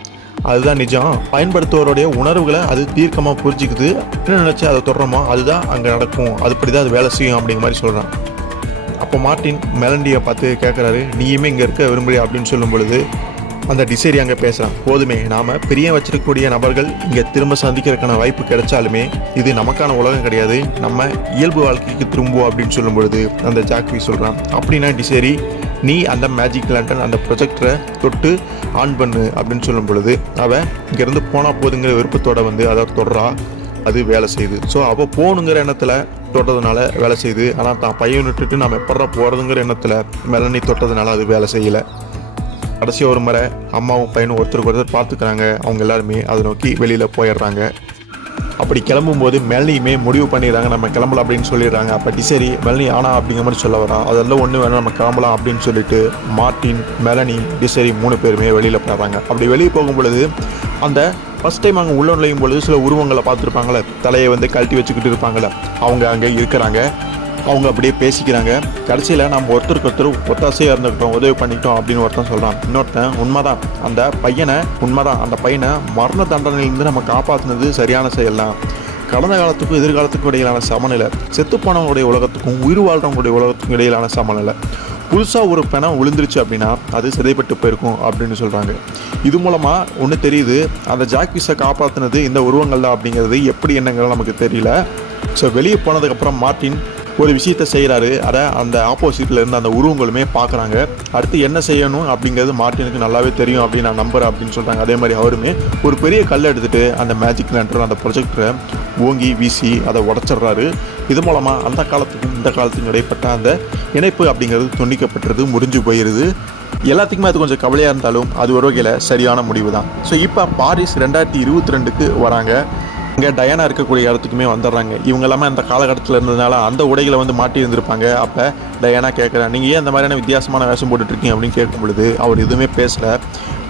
அதுதான் நிஜம். பயன்படுத்துவோருடைய உணர்வுகளை அது தீர்க்கமாக புரிஞ்சிக்குது. என்ன நினச்சி அதை தொடரமோ அதுதான் அங்கே நடக்கும், அதுபடி தான் அது வேலை செய்யும் அப்படிங்கிற மாதிரி சொல்கிறான். அப்போ மார்ட்டின் மெலண்டியை பார்த்து கேட்குறாரு, நீயுமே இங்கே இருக்க விரும்புறியா அப்படின்னு சொல்லும் பொழுது அந்த டிசைரி அங்கே பேசுகிறான். போதுமே, நாம் பிரிய வச்சிருக்கக்கூடிய நபர்கள் இங்கே திரும்ப சந்திக்கிறதுக்கான வாய்ப்பு கிடைச்சாலுமே இது நமக்கான உலகம் கிடையாது, நம்ம இயல்பு வாழ்க்கைக்கு திரும்புவோம் அப்படின்னு சொல்லும் பொழுது அந்த ஜாக்வி சொல்கிறான், அப்படின்னா டிசைரி நீ அந்த மேஜிக் லேண்டன் அந்த ப்ரொஜெக்டரை தொட்டு ஆன் பண்ணு அப்படின்னு சொல்லும் பொழுது அவன் இங்கேருந்து போனால் போதுங்கிற விருப்பத்தோடு வந்து அதை தொடரா. அது வேலை செய்யுது. ஸோ அவள் போகணுங்கிற எண்ணத்தில் தொட்டதுனால வேலை செய்யுது. ஆனால் தான் பையன் விட்டுட்டு நம்ம எப்படா போகிறதுங்கிற எண்ணத்தில் மெலனி தொட்டதுனால அது வேலை செய்யலை. கடைசி ஒரு முறை அம்மாவும் பையனும் ஒருத்தருக்கு ஒருத்தர் பார்த்துக்கிறாங்க. அவங்க எல்லாருமே அதை நோக்கி வெளியில் போயிடுறாங்க. அப்படி கிளம்பும்போது மெலனியுமே முடிவு பண்ணிடுறாங்க, நம்ம கிளம்பலாம் அப்படின்னு சொல்லிடுறாங்க. அப்போ டிசரி மெலனி ஆனா அப்படிங்கிற மாதிரி சொல்ல வரா. அதெல்லாம் ஒன்று வேணும், நம்ம கிளம்பலாம் அப்படின்னு சொல்லிட்டு மார்ட்டின், மெலனி, டிசரி 3 பேருமே வெளியில் போயிடுறாங்க. அப்படி வெளியே போகும் பொழுது அந்த ஃபஸ்ட் டைம் அங்கே உள்ள நுழையும் பொழுது சில உருவங்களை பார்த்துருப்பாங்களே, தலையை வந்து கழட்டி வச்சுக்கிட்டு இருப்பாங்களே, அவங்க அங்கே இருக்கிறாங்க. அவங்க அப்படியே பேசிக்கிறாங்க. கடைசியில் நம்ம ஒருத்தருக்கு ஒருத்தர் ஒத்தாசையாக இருந்துக்கிட்டோம், உதவி பண்ணிக்கிட்டோம் அப்படின்னு ஒருத்தன் சொல்கிறான். இன்னொருத்தன் உண்மைதான், அந்த பையனை மரண தண்டனையிலிருந்து நம்ம காப்பாற்றினது சரியான செயல் தான். கடந்த காலத்துக்கும் எதிர்காலத்துக்கும் இடையிலான சமநிலை, செத்துப்போனவங்களுடைய உலகத்துக்கும் உயிர் வாழ்றவங்களுடைய உலகத்துக்கும் இடையிலான சமநிலை. புதுசாக ஒரு பிணம் விழுந்துருச்சு அப்படின்னா அது சிதைப்பட்டு போயிருக்கும் அப்படின்னு சொல்கிறாங்க. இது மூலமாக ஒன்று தெரியுது, அந்த ஜாக்விஸை காப்பாற்றினது இந்த உருவங்கள் தான் அப்படிங்கிறது எப்படி என்னங்கிறது நமக்கு தெரியல. ஸோ வெளியே போனதுக்கப்புறம் மார்ட்டின் ஒரு விஷயத்தை செய்கிறாரு. அதை அந்த ஆப்போசிட்டில் இருந்து அந்த உருவங்களுமே பார்க்குறாங்க. அடுத்து என்ன செய்யணும் அப்படிங்கிறது மார்ட்டினுக்கு நல்லாவே தெரியும் அப்படின்னு நான் நம்புகிறேன் அப்படின்னு சொல்கிறாங்க. அதே மாதிரி அவருமே ஒரு பெரிய கல் எடுத்துகிட்டு அந்த மேஜிக் லேண்டர் அந்த ப்ரொஜெக்டரை ஓங்கி வீசி அதை உடச்சிட்றாரு. இது மூலமாக அந்த காலத்துக்கும் இந்த காலத்துக்கும் இடைப்பட்ட அந்த இணைப்பு அப்படிங்கிறது துண்டிக்கப்பட்டுறது, முடிஞ்சு போயிடுது. எல்லாத்துக்குமே அது கொஞ்சம் கவலையாக இருந்தாலும் அது ஒரு வகையில் சரியான முடிவு தான். ஸோ இப்போ பாரிஸ் 2022க்கு வராங்க. இங்கே டயானா இருக்கக்கூடிய இடத்துக்குமே வந்துடுறாங்க. இவங்க எல்லாமே அந்த காலகட்டத்தில் இருந்ததுனால அந்த உடைகளை வந்து மாட்டி இருந்திருப்பாங்க. அப்போ டயானா கேட்குறேன், நீங்கள் ஏன் இந்த மாதிரியான வித்தியாசமான வேஷம் போட்டுட்ருக்கீங்க அப்படின்னு கேட்கும் பொழுது அவர் எதுவுமே பேசலை.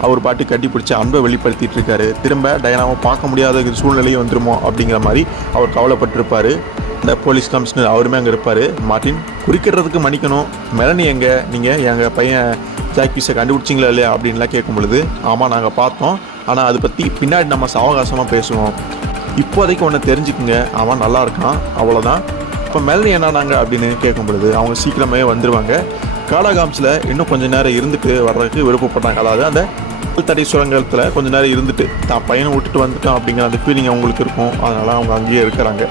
அவர் பாட்டு கட்டி பிடிச்சி அன்பை வெளிப்படுத்திட்டு இருக்காரு. திரும்ப டயானாவை பார்க்க முடியாத சூழ்நிலையும் வந்துருமோ அப்படிங்கிற மாதிரி அவர் கவலைப்பட்டிருப்பார். இந்த போலீஸ் கமிஷனர் அவருமே அங்கே இருப்பார். மார்ட்டின் குறிக்கிறதுக்கு மன்னிக்கணும், மெலனி எங்கே, நீங்கள் எங்கள் பையன் ஜாக்விஸை கண்டுபிடிச்சிங்களா இல்லையா அப்படின்லாம் கேட்கும் பொழுது, ஆமாம் நாங்கள் பார்த்தோம், ஆனால் அதை பற்றி பின்னாடி நம்ம சாவகாசமாக பேசுவோம், இப்போதைக்கு ஒன்று தெரிஞ்சுக்குங்க, அவன் நல்லா இருக்கான், அவ்வளோதான். இப்போ மெலனி என்னானாங்க அப்படின்னு கேட்கும் பொழுது அவங்க சீக்கிரமே வந்துடுவாங்க. காலாகாம்ஸில் இன்னும் கொஞ்சம் நேரம் இருந்துட்டு வர்றதுக்கு விருப்பப்பட்டாங்க. அதாவது அந்த தடி சுரங்கத்தில் கொஞ்சம் நேரம் இருந்துட்டு தான் பையனை விட்டுட்டு வந்துட்டான் அப்படிங்கிற அந்த ஃபீலிங் அவங்களுக்கு இருக்கும். அதனால் அவங்க அங்கேயே இருக்கிறாங்க.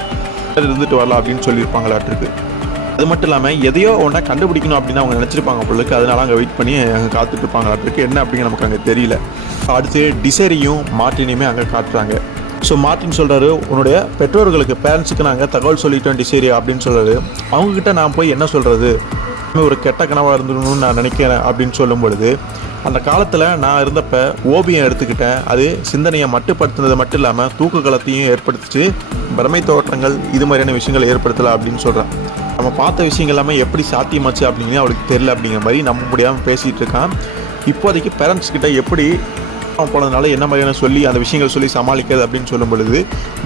இருந்துட்டு வரலாம் அப்படின்னு சொல்லியிருப்பாங்களாட்டிருக்கு. அது மட்டும் இல்லாமல் எதையோ ஒன்றா கண்டுபிடிக்கணும் அப்படின்னு அவங்க நினச்சிருப்பாங்க பொழுதுக்கு. அதனால அங்கே வெயிட் பண்ணி அங்கே காத்துட்டு இருப்பாங்களாட்டிருக்கு. என்ன அப்படிங்க நமக்கு அங்கே தெரியல. அடுத்து டிசரியும் மார்ட்டினையுமே அங்கே காட்டுறாங்க. ஸோ மார்ட்டின் சொல்கிறாரு, உன்னுடைய பெற்றோர்களுக்கு பேரண்ட்ஸுக்கு நாங்கள் தகவல் சொல்லிட்டோம் டிசரி அப்படின்னு சொல்கிறாரு. அவங்கக்கிட்ட நான் போய் என்ன சொல்கிறது, ஒரு கெட்ட கனவாக இருந்துடணும்னு நான் நினைக்கிறேன் அப்படின்னு சொல்லும் பொழுது, அந்த காலத்தில் நான் இருந்தப்போ ஓவியம் எடுத்துக்கிட்டேன், அது சிந்தனையை மட்டுப்படுத்துனது மட்டும் இல்லாமல் தூக்க கலத்தையும் ஏற்படுத்திச்சு, பிரமை தோற்றங்கள் இது மாதிரியான விஷயங்கள் ஏற்படுத்தலை அப்படின்னு சொல்கிறேன். நம்ம பார்த்த விஷயங்கள் எல்லாமே எப்படி சாத்தியமாச்சு அப்படின்னு அவளுக்கு தெரியல அப்படிங்கிற மாதிரி நம்ப முடியாமல் பேசிகிட்டு இருக்கான். இப்போதைக்கு பேரண்ட்ஸ்கிட்ட எப்படி போனதுனால என்ன மாதிரியான சொல்லி அந்த விஷயங்கள் சொல்லி சமாளிக்கிறது அப்படின்னு சொல்லும் பொழுது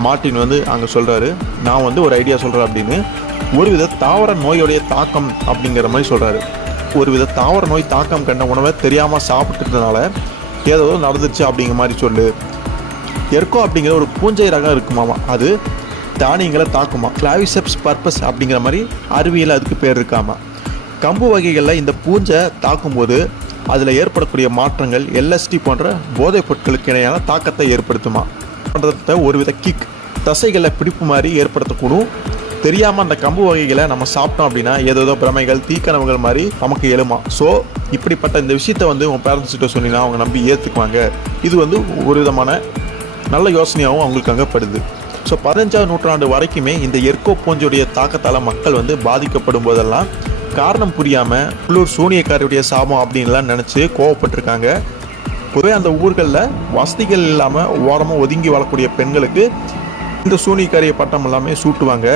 மார்ட்டின் வந்து அங்கே சொல்கிறாரு, நான் வந்து ஒரு ஐடியா சொல்கிறேன் அப்படின்னு, ஒருவித தாவர நோயுடைய தாக்கம் அப்படிங்கிற மாதிரி சொல்கிறாரு. ஒருவித தாவர நோய் தாக்கம் கண்ட உணவை தெரியாமல் சாப்பிட்டுறதுனால ஏதோ நடந்துச்சு அப்படிங்கிற மாதிரி சொல்லு. எர்கோ அப்படிங்கிற ஒரு பூஞ்சை ரகம் இருக்குமாமா, அது தானியங்களை தாக்குமா, கிளாவிசெப்ஸ் பர்பஸ் அப்படிங்கிற மாதிரி அறிவியல் அதுக்கு பேர் இருக்காமா. கம்பு வகைகளில் இந்த பூஞ்சை தாக்கும்போது அதில் ஏற்படக்கூடிய மாற்றங்கள் எல்எஸ்டி போன்ற போதைப் பொருட்களுக்கு இணையான தாக்கத்தை ஏற்படுத்துமா. ஒருவித கிக் தசைகளில் பிடிப்பு மாதிரி ஏற்படுத்தக்கூடும். தெரியாமல் அந்த கம்பு வகைகளை நம்ம சாப்பிட்டோம் அப்படின்னா ஏதோ பிரமைகள் தீக்கனவுகள் மாதிரி நமக்கு எழுமா. ஸோ இப்படிப்பட்ட இந்த விஷயத்தை வந்து உங்கள் பேரண்ட்ஸ்கிட்ட சொன்னீங்கன்னா அவங்க நம்பி ஏற்றுக்குவாங்க. இது வந்து ஒரு விதமான நல்ல யோசனையாகவும் அவங்களுக்கு அங்கே படுது. ஸோ 15ஆம் நூற்றாண்டு வரைக்குமே இந்த எர்கோ பூஞ்சையுடைய தாக்கத்தால் மக்கள் வந்து பாதிக்கப்படும் போதெல்லாம் காரணம் புரியாமல் உள்ளூர் சூனியக்காரியுடைய சாபம் அப்படின்லாம் நினச்சி கோவப்பட்டிருக்காங்க. பொதுவே அந்த ஊர்களில் வசதிகள் இல்லாமல் ஓரமாக ஒதுங்கி வாழக்கூடிய பெண்களுக்கு இந்த சூனியக்காரிய பட்டம் எல்லாமே சூட்டுவாங்க.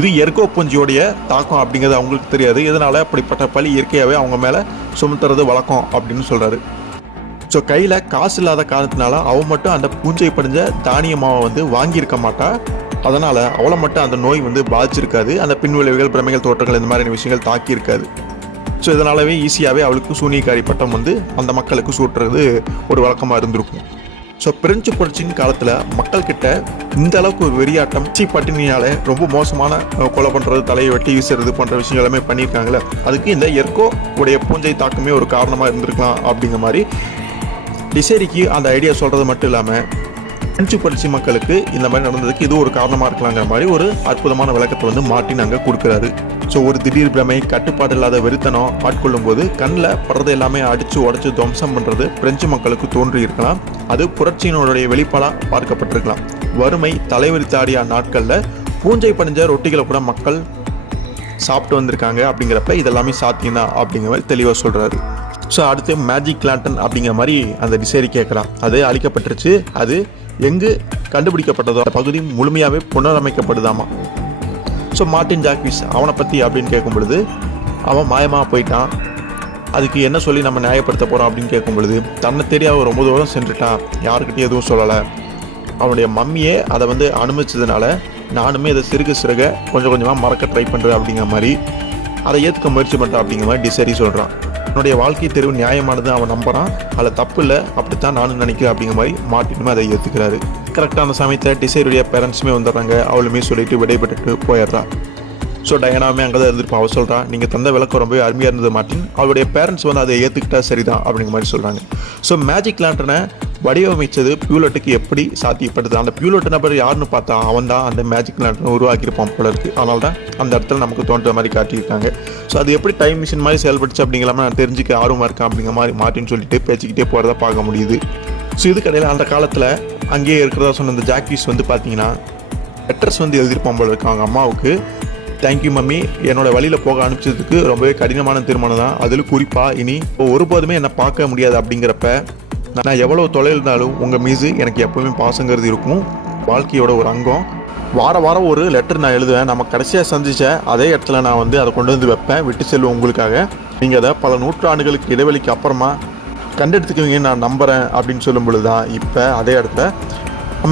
இது எர்கோ பூஞ்சியோடைய தாக்கம் அப்படிங்கிறது அவங்களுக்கு தெரியாது. இதனால் அப்படிப்பட்ட பழி இயற்கையாகவே அவங்க மேலே சுமத்துறது வழக்கம் அப்படின்னு சொல்கிறாரு. ஸோ கையில் காசு இல்லாத காரணத்தினால அவன் மட்டும் அந்த பூஞ்சை படிஞ்ச தானிய மாவை வந்து வாங்கியிருக்க மாட்டா. அதனால் அவளை மட்டும் அந்த நோய் வந்து பாதிச்சிருக்காது. அந்த பின்விளைவுகள் பிரமைகள் தோற்றங்கள் இந்த மாதிரியான விஷயங்கள் தாக்கியிருக்காது. ஸோ இதனாலவே ஈஸியாகவே அவளுக்கு சூனியக்காரி பட்டம் வந்து அந்த மக்களுக்கு சூட்டுறது ஒரு வழக்கமாக இருந்திருக்கும். ஸோ பிரெஞ்சு புரட்சியின் காலத்தில் மக்கள்கிட்ட இந்த அளவுக்கு ஒரு வெறியாட்டம் பட்டினியால் ரொம்ப மோசமான கொலை பண்ணுறது, தலையை வெட்டி வீசுறது போன்ற விஷயங்கள் எல்லாமே பண்ணியிருக்காங்களே, அதுக்கு இந்த எர்கோ உடைய பூஞ்சை தாக்கமே ஒரு காரணமாக இருந்திருக்கலாம் அப்படிங்கிற மாதிரி டிசேரிக்கு அந்த ஐடியா சொல்கிறது மட்டும் இல்லாமல் பிரெஞ்சு புரட்சி மக்களுக்கு இந்த மாதிரி நடந்ததுக்கு இது ஒரு காரணமாக இருக்கலாங்கிற மாதிரி ஒரு அற்புதமான விளக்கத்தை வந்து மார்ட்டின் அங்கே கொடுக்குறாரு. ஸோ ஒரு திடீர் பிரமை, கட்டுப்பாடு இல்லாத வெறித்தனம் ஆட்கொள்ளும் போது கண்ணில் படுறது எல்லாமே அடித்து உடச்சி துவம்சம் பண்ணுறது பிரெஞ்சு மக்களுக்கு தோன்றி இருக்கலாம். அது புரட்சியினுடைய வெளிப்பாடாக பார்க்கப்பட்டிருக்கலாம். வறுமை தலைவிரித்தாடிய நாட்களில் பூஞ்சை படிஞ்ச ரொட்டிகளை கூட மக்கள் சாப்பிட்டு வந்திருக்காங்க. அப்படிங்கிறப்ப இதெல்லாமே சாத்தியம்தான் அப்படிங்கிற மாதிரி தெளிவாக சொல்கிறாரு. ஸோ அடுத்து மேஜிக் லேண்டன் அப்படிங்கிற மாதிரி அந்த டிசைரி கேட்குறான். அது அழிக்கப்பட்டுருச்சு. அது எங்கு கண்டுபிடிக்கப்பட்டதோ அந்த பகுதி முழுமையாகவே புனரமைக்கப்படுதாமா. ஸோ மார்ட்டின் ஜாக்விஸ் அவனை பற்றி அப்படின்னு கேட்கும் பொழுது அவன் மாயமாக போயிட்டான். அதுக்கு என்ன சொல்லி நம்ம நியாயப்படுத்த போகிறோம் அப்படின்னு கேட்கும் பொழுது தன்னை தேடி அவன் ரொம்ப தூரம் சென்றுட்டான், யாருக்கிட்டையும் எதுவும் சொல்லலை. அவனுடைய மம்மியே அதை அனுமதிச்சதுனால நானுமே இதை சிறுக கொஞ்சம் கொஞ்சமாக மறக்க ட்ரை பண்ணுறேன் அப்படிங்கிற மாதிரி அதை ஏற்றுக்க முயற்சி பண்ணுறான் அப்படிங்கிற மாதிரி டிசைரி சொல்கிறான். என்னுடைய வாழ்க்கை தெரிவு நியாயமானது அவன் நம்புறான், அதில் தப்பு இல்லை, அப்படித்தான் நானும் நினைக்கிறேன் அப்படிங்கிற மாதிரி மார்ட்டினுமே அதை ஏற்றுக்கிறாரு. கரெக்டான சமயத்தில் டிசைருடைய பேரண்ட்ஸுமே வந்துடுறாங்க. அவளுமே சொல்லிட்டு விடைபெற்றுட்டு போயிடுறான். ஸோ டயனாவுமே அங்கே தான் இருந்திருப்பா. அவள் சொல்கிறான், நீங்கள் தந்த விளக்கம் ரொம்பவே அருமையாக இருந்தது மார்ட்டின், அவளுடைய பேரண்ட்ஸ் அதை ஏற்றுக்கிட்டா சரிதான் அப்படிங்கிற மாதிரி சொல்கிறாங்க. ஸோ மேஜிக் லேண்டனை வடிவமைச்சது பியூலட்டுக்கு எப்படி சாத்தியப்படுது, அந்த பியூலட் நபர் யாருன்னு பார்த்தா அவன் தான் அந்த மேஜிக் லேண்டனை உருவாக்கியிருப்பான் போல இருக்குது. அதனால தான் அந்த இடத்துல நமக்கு தோன்ற மாதிரி காட்டியிருக்காங்க. ஸோ அது எப்படி டைம் மிஷின் மாதிரி செயல்படுச்சு அப்படிங்கிறாம நான் தெரிஞ்சுக்க ஆர்வமாக இருக்கேன் அப்படிங்கிற மாதிரி மார்ட்டின் சொல்லிட்டு பேசிக்கிட்டே போகிறத பார்க்க முடியுது. ஸோ இதுக்கடையில் அந்த காலத்தில் அங்கேயே இருக்கிறதா சொன்ன இந்த ஜாக்விஸ் பார்த்தீங்கன்னா லெட்டர்ஸ் எழுதியிருப்பான் போல இருக்கு அவங்க அம்மாவுக்கு. தேங்க்யூ மம்மி, என்னோட வழியில் போக அனுப்பிச்சதுக்கு ரொம்பவே கடினமான தீர்மானம் தான். அதில் குறிப்பாக இனி ஒருபோதுமே என்னை பார்க்க முடியாது அப்படிங்கிறப்ப நான் எவ்வளோ தொலைவில் இருந்தாலும் உங்கள் மீது எனக்கு எப்போவுமே பாசங்கிறது இருக்கும், வாழ்க்கையோட ஒரு அங்கம். வாரம் ஒரு லெட்டர் நான் எழுதுவேன், நம்ம கடைசியாக சந்தித்த அதே இடத்துல நான் அதை கொண்டு வந்து வைப்பேன், விட்டு செல்வேன் உங்களுக்காக. நீங்கள் அதை பல நூற்றாண்டுகளுக்கு இடைவெளிக்கு அப்புறமா கண்டெடுத்துக்குவீங்க நான் நம்புகிறேன் அப்படின்னு சொல்லும் பொழுது தான் இப்போ அதே இடத்துல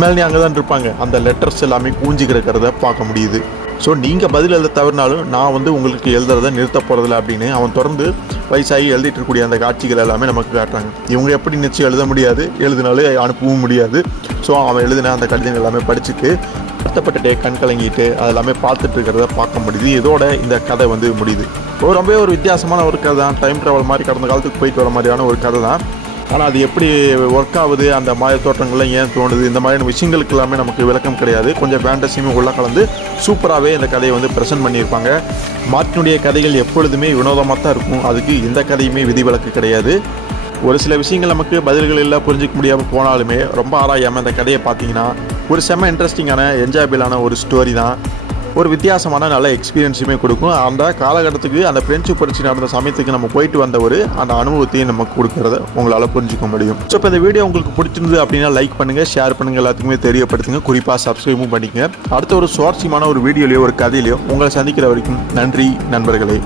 மேலே அங்கே தான் இருப்பாங்க. அந்த லெட்டர்ஸ் எல்லாமே கூஞ்சி கிடக்கிறத பார்க்க முடியுது. ஸோ நீங்கள் பதில் எழுத தவறினாலும் நான் உங்களுக்கு எழுதுறதை நிறுத்த போகிறதில்ல அப்படின்னு அவன் தொடர்ந்து வயசாகி எழுதிட்டு இருக்கக்கூடிய அந்த காட்சிகள் எல்லாமே நமக்கு காட்டுறாங்க. இவங்க எப்படி நிச்சயம் எழுத முடியாது, எழுதினாலும் அனுப்பவும் முடியாது. ஸோ அவன் எழுதின அந்த கடிதங்கள் எல்லாமே படிச்சுட்டு வருத்தப்பட்டுட்டே கண் கலங்கிட்டு அதெல்லாமே பார்த்துட்டு இருக்கிறத பார்க்க முடியுது. இதோட இந்த கதை முடியுது. ரொம்பவே ஒரு வித்தியாசமான ஒரு கதை தான். டைம் ட்ராவல் மாதிரி கடந்த காலத்துக்கு போயிட்டு வர மாதிரியான ஒரு கதை தான். ஆனால் அது எப்படி ஒர்க் ஆகுது, அந்த மாய தோற்றங்கள்லாம் ஏன் தோணுது, இந்த மாதிரியான விஷயங்களுக்கு எல்லாமே நமக்கு விளக்கம் கிடையாது. கொஞ்சம் ஃபேண்டசியுமே உள்ள கலந்து சூப்பராகவே இந்த கதையை ப்ரெசென்ட் பண்ணியிருப்பாங்க. மார்ட்டினுடைய கதைகள் எப்பொழுதுமே வினோதமாக தான் இருக்கும். அதுக்கு இந்த கதையுமே விதிவிலக்கு கிடையாது. ஒரு சில விஷயங்கள் நமக்கு பதில்கள் இல்லை, புரிஞ்சிக்க முடியாமல் போனாலுமே ரொம்ப ஆராயாமல் அந்த கதையை பார்த்தீங்கன்னா ஒரு செம்ம இன்ட்ரெஸ்டிங்கான என்ஜாயபிளான ஒரு ஸ்டோரி தான். ஒரு வித்தியாசமான நல்ல எக்ஸ்பீரியன்ஸுமே கொடுக்கும். அந்த காலகட்டத்துக்கு அந்த பிரெஞ்சு புரட்சி நடந்த சமயத்துக்கு நம்ம போயிட்டு வந்த அந்த அனுபவத்தையும் நமக்கு கொடுக்கறத உங்களால் புரிஞ்சிக்க முடியும். ஸோ இப்போ இந்த வீடியோ உங்களுக்கு பிடிச்சிருந்தது அப்படின்னா லைக் பண்ணுங்கள், ஷேர் பண்ணுங்கள், எல்லாத்துக்குமே தெரியப்படுத்துங்க. குறிப்பாக சப்ஸ்கிரைபும் பண்ணிக்கங்க. அடுத்த ஒரு சுவாரஸ்யமான ஒரு வீடியோலையோ ஒரு கதையிலையோ உங்களை சந்திக்கிற வரைக்கும் நன்றி நண்பர்களே.